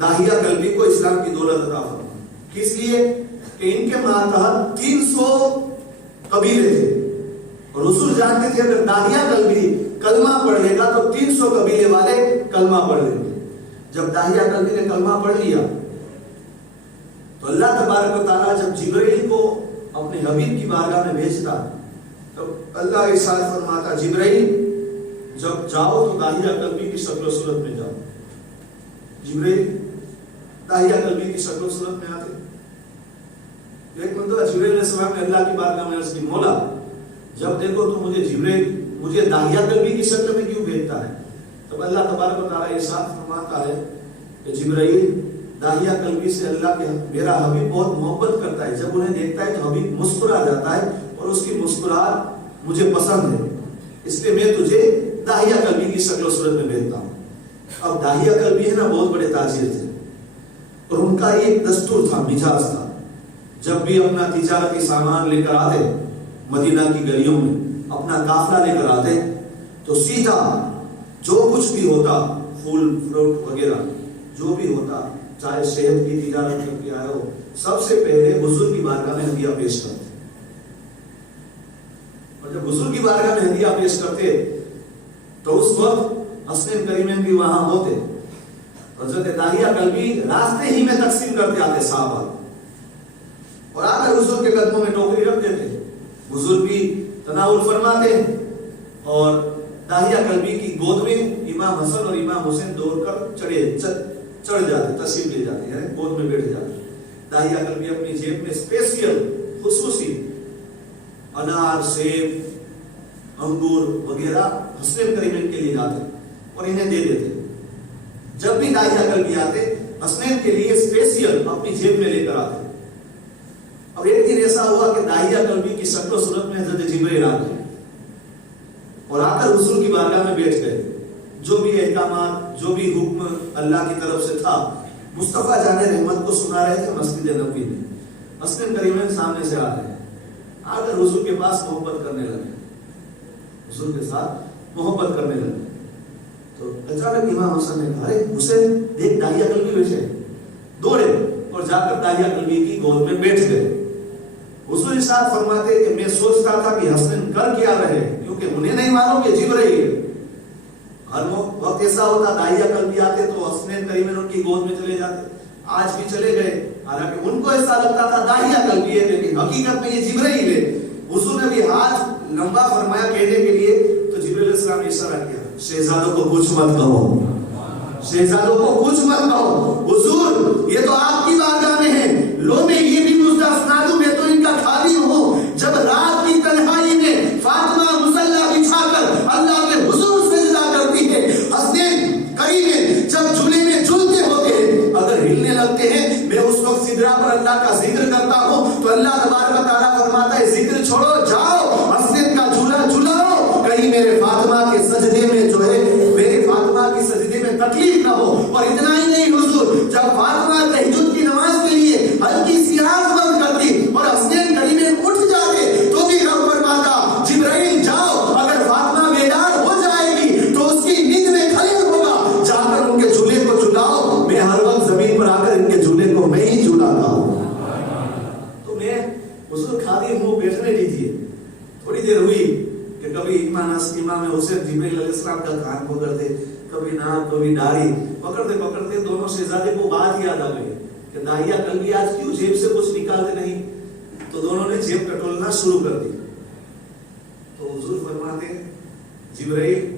داہیہ قلبی کو اسلام کی دولت عطا فرما۔ کس لیے؟ کہ ان کے ماتحت 300 قبیلے تھے، اور حضور جانتے تھے اگر داہیہ قلبی کلمہ پڑھ لے گا تو 300 قبیلے والے کلمہ پڑھ لیں گے۔ جب داہیہ قلبی نے کلمہ پڑھ لیا تو اللہ تبارک و تعالیٰ جب جبرائیل کو اپنے حبیب کی بارگاہ میں بھیجتا تو اللہ ارشاد فرماتا جبرائیل جب جاؤ تو داہیہ قلبی کی شکل و صورت میں جاؤ۔ جبرائیل داہیہ قلبی کی شکل و صورت میں آتے۔ ایک مرتبہ جبرائیل علیہ السلام نے اللہ کی بارگاہ میں عرض کی مولا جب دیکھو تو مجھے داہیہ قلبی کی شکل میں کیوں بھیجتا ہے؟ تب اللہ تبارک و تعالیٰ ارشاد فرماتا ہے کہ جبرائیل داہیہ قلبی سے اللہ کے میرا حبیب بہت محبت کرتا ہے، جب انہیں دیکھتا ہے تو حبیب مسکرا جاتا ہے اور اس کی مسکراہٹ مجھے پسند ہے، اس لیے میں تجھے داہیہ قلبی کی شکل و صورت میں بھیجتا ہوں۔ اب داہیہ قلبی ہے نا بہت بڑے تاجر تھے، اور ان کا ایک دستور تھا، مزاج تھا، جب بھی اپنا تجارتی سامان لے کر آتے مدینہ کی گلیوں میں اپنا قافلہ لے کر آتے تو سیدھا جو کچھ بھی ہوتا پھول فروٹ وغیرہ جو بھی ہوتا چاہے شہد کی تجارت کر کے آیا ہو سب سے پہلے حضور کی بارگاہ میں ہدیہ پیش کرتے، اور جب حضور کی بارگاہ میں ہدیہ پیش کرتے تو اس وقت حسنین کریمین بھی وہاں ہوتے، حضرت داہیہ قلبی راستے ہی میں تقسیم کرتے آتے صحابہ، اور آ کر حضور کے قدموں میں ٹوکری رکھ دیتے، حضور بھی تناول فرماتے، اور داہیہ قلبی کی گود میں امام حسن اور امام حسین دوڑ کر چڑھ جاتے، تشریف لے جاتے، یعنی گود میں بیٹھ جاتے۔ داہیہ قلبی اپنی جیب میں اسپیشل خصوصی انار، سیب، انگور وغیرہ حسنین کریمین کے لیے جاتے اور انہیں دے دیتے۔ جب بھی داہیہ قلبی آتے حسنین کے لیے اسپیشل اپنی جیب میں لے کر آتے۔ اب ایک دن ایسا ہوا کہ داہیہ قلبی کی شکل و صورت میں حضرت جبرائیل آ گئے اور آ کر حضور کی بارگاہ میں بیٹھ گئے۔ جو بھی احکامات، جو بھی حکم اللہ کی طرف سے تھا مصطفیٰ جان رحمت کو سنا رہے تھے مسجد نبوی میں۔ حسنین کریمین سامنے سے آ رہے ہیں، آ کر حضور کے پاس محبت کرنے لگے، حضور کے ساتھ محبت کرنے لگے۔ تو اچانک امام حسن نے کہا ارے حسین دیکھ داہیہ قلبی بیٹھے، دوڑے اور جا کر داہیہ قلبی کی گود میں بیٹھ گئے۔ حضور ارشاد فرماتے کہ میں سوچتا تھا کہ حسنین کر کیا رہے، کیونکہ انہیں نہیں معلوم کہ جبرائیل ہر وقت ایسا ہوتا داہیہ قلبی آتے تو حسنین کریمین ان کی گود میں چلے جاتے، آج بھی چلے گئے، حالانکہ ان کو ایسا لگتا تھا داہیہ قلبی ہے لیکن حقیقت میں یہ جبرائیل ہے۔ حضور نے بھی ہاتھ لمبا فرمایا کہنے کے لیے تو جبرائیل علیہ السلام نے اشارہ کیا شہزادوں کو کچھ مت کہو، شہزادوں کو کچھ مت کہو، حضور یہ تو آپ کی بارگاہ میں ہے، لو میں یہ بھی مجھے سنا دوں میں تو ان کا خادم ہوں۔ جب رات کی تنہائی میں فاطمہ مصلی بچھا کر اللہ کے حضور سجدہ کرتی ہے، حسنین کریمین جب جھولے میں جھولتے ہوتے ہیں اگر ہلنے لگتے ہیں میں اس وقت سدرا پر اللہ کا ذکر کرتا ہوں تو اللہ تبارک و تعالیٰ فرماتا ہے ذکر چھوڑو جاؤ حسنین کا جھولا جھلاؤ، کہیں میرے فاطمہ کے سجدے میں جو ہے میرے فاطمہ کی سجدے میں تکلیف نہ ہو۔ اور اتنا ہی نہیں حضور جب فاطمہ تہجد کی نماز کے لیے ہلکی سی آنکھ بند کرتی اور حسنین کریمین اٹھ جاتے تو بھی رب فرماتا جبرائیل جاؤ، اگر فاطمہ بیدار ہو جائے گی تو اس کی نیند میں خلل ہوگا، جا کر ان کے جھولے کو جھلاؤ، میں ہر وقت زمین پر آ کر ان کے جھولے کو میں ہی جھلاتا ہوں۔ تو میں حضور خادم ہوں، بیٹھنے دیجیے۔ تھوڑی دیر ہوئی کہ کبھی امام حسین جبرائیل علیہ السلام کا کان پکڑتے، کبھی ناک کبھی داڑھی، پکڑتے پکڑتے دونوں شہزادے کو بات یاد آ گئی کہ داہیہ قلبی آج کیوں جیب سے کچھ نکالتے نہیں، تو دونوں نے جیب ٹٹولنا شروع کر دی۔ تو حضور فرماتے جبرائیل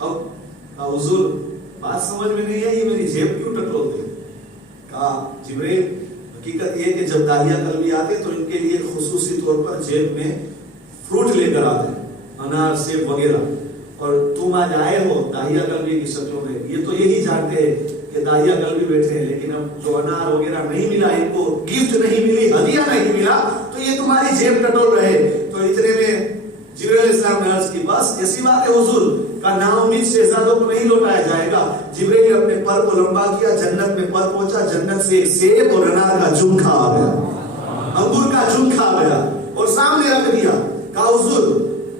اب حضور بات سمجھ میں نہیں آئی میری جیب کیوں ٹٹولتے؟ کہا جبرائیل حقیقت یہ کہ جب داہیہ قلبی آتے تو ان کے لیے خصوصی طور پر جیب میں فروٹ لے کر آتے، انار سیب وغیرہ، اور تم آج آئے ہو داہیہ قلبی کی شکلوں میں، یہ تو یہی جانتے ہیں کہ داہیہ قلبی بیٹھے ہیں، لیکن اب جو انار وغیرہ نہیں ملا، ان کو گفٹ نہیں ملی، ہدیہ نہیں ملا، تو یہ تمہاری جیب ٹٹول رہے۔ تو اتنے میں جبرائیل علیہ السلام نے عرض کی بس ایسی بات ہے حضور کا نا امید شہزادوں کو نہیں لوٹایا جائے گا۔ جبرائیل اپنے پر کو لمبا کیا، جنت میں پر پہنچا، جنت سے ایک سیب اور انار کا جھمکا آ گیا، انگور کا جھمکا آ گیا اور سامنے رکھ دیا۔ کہا حضور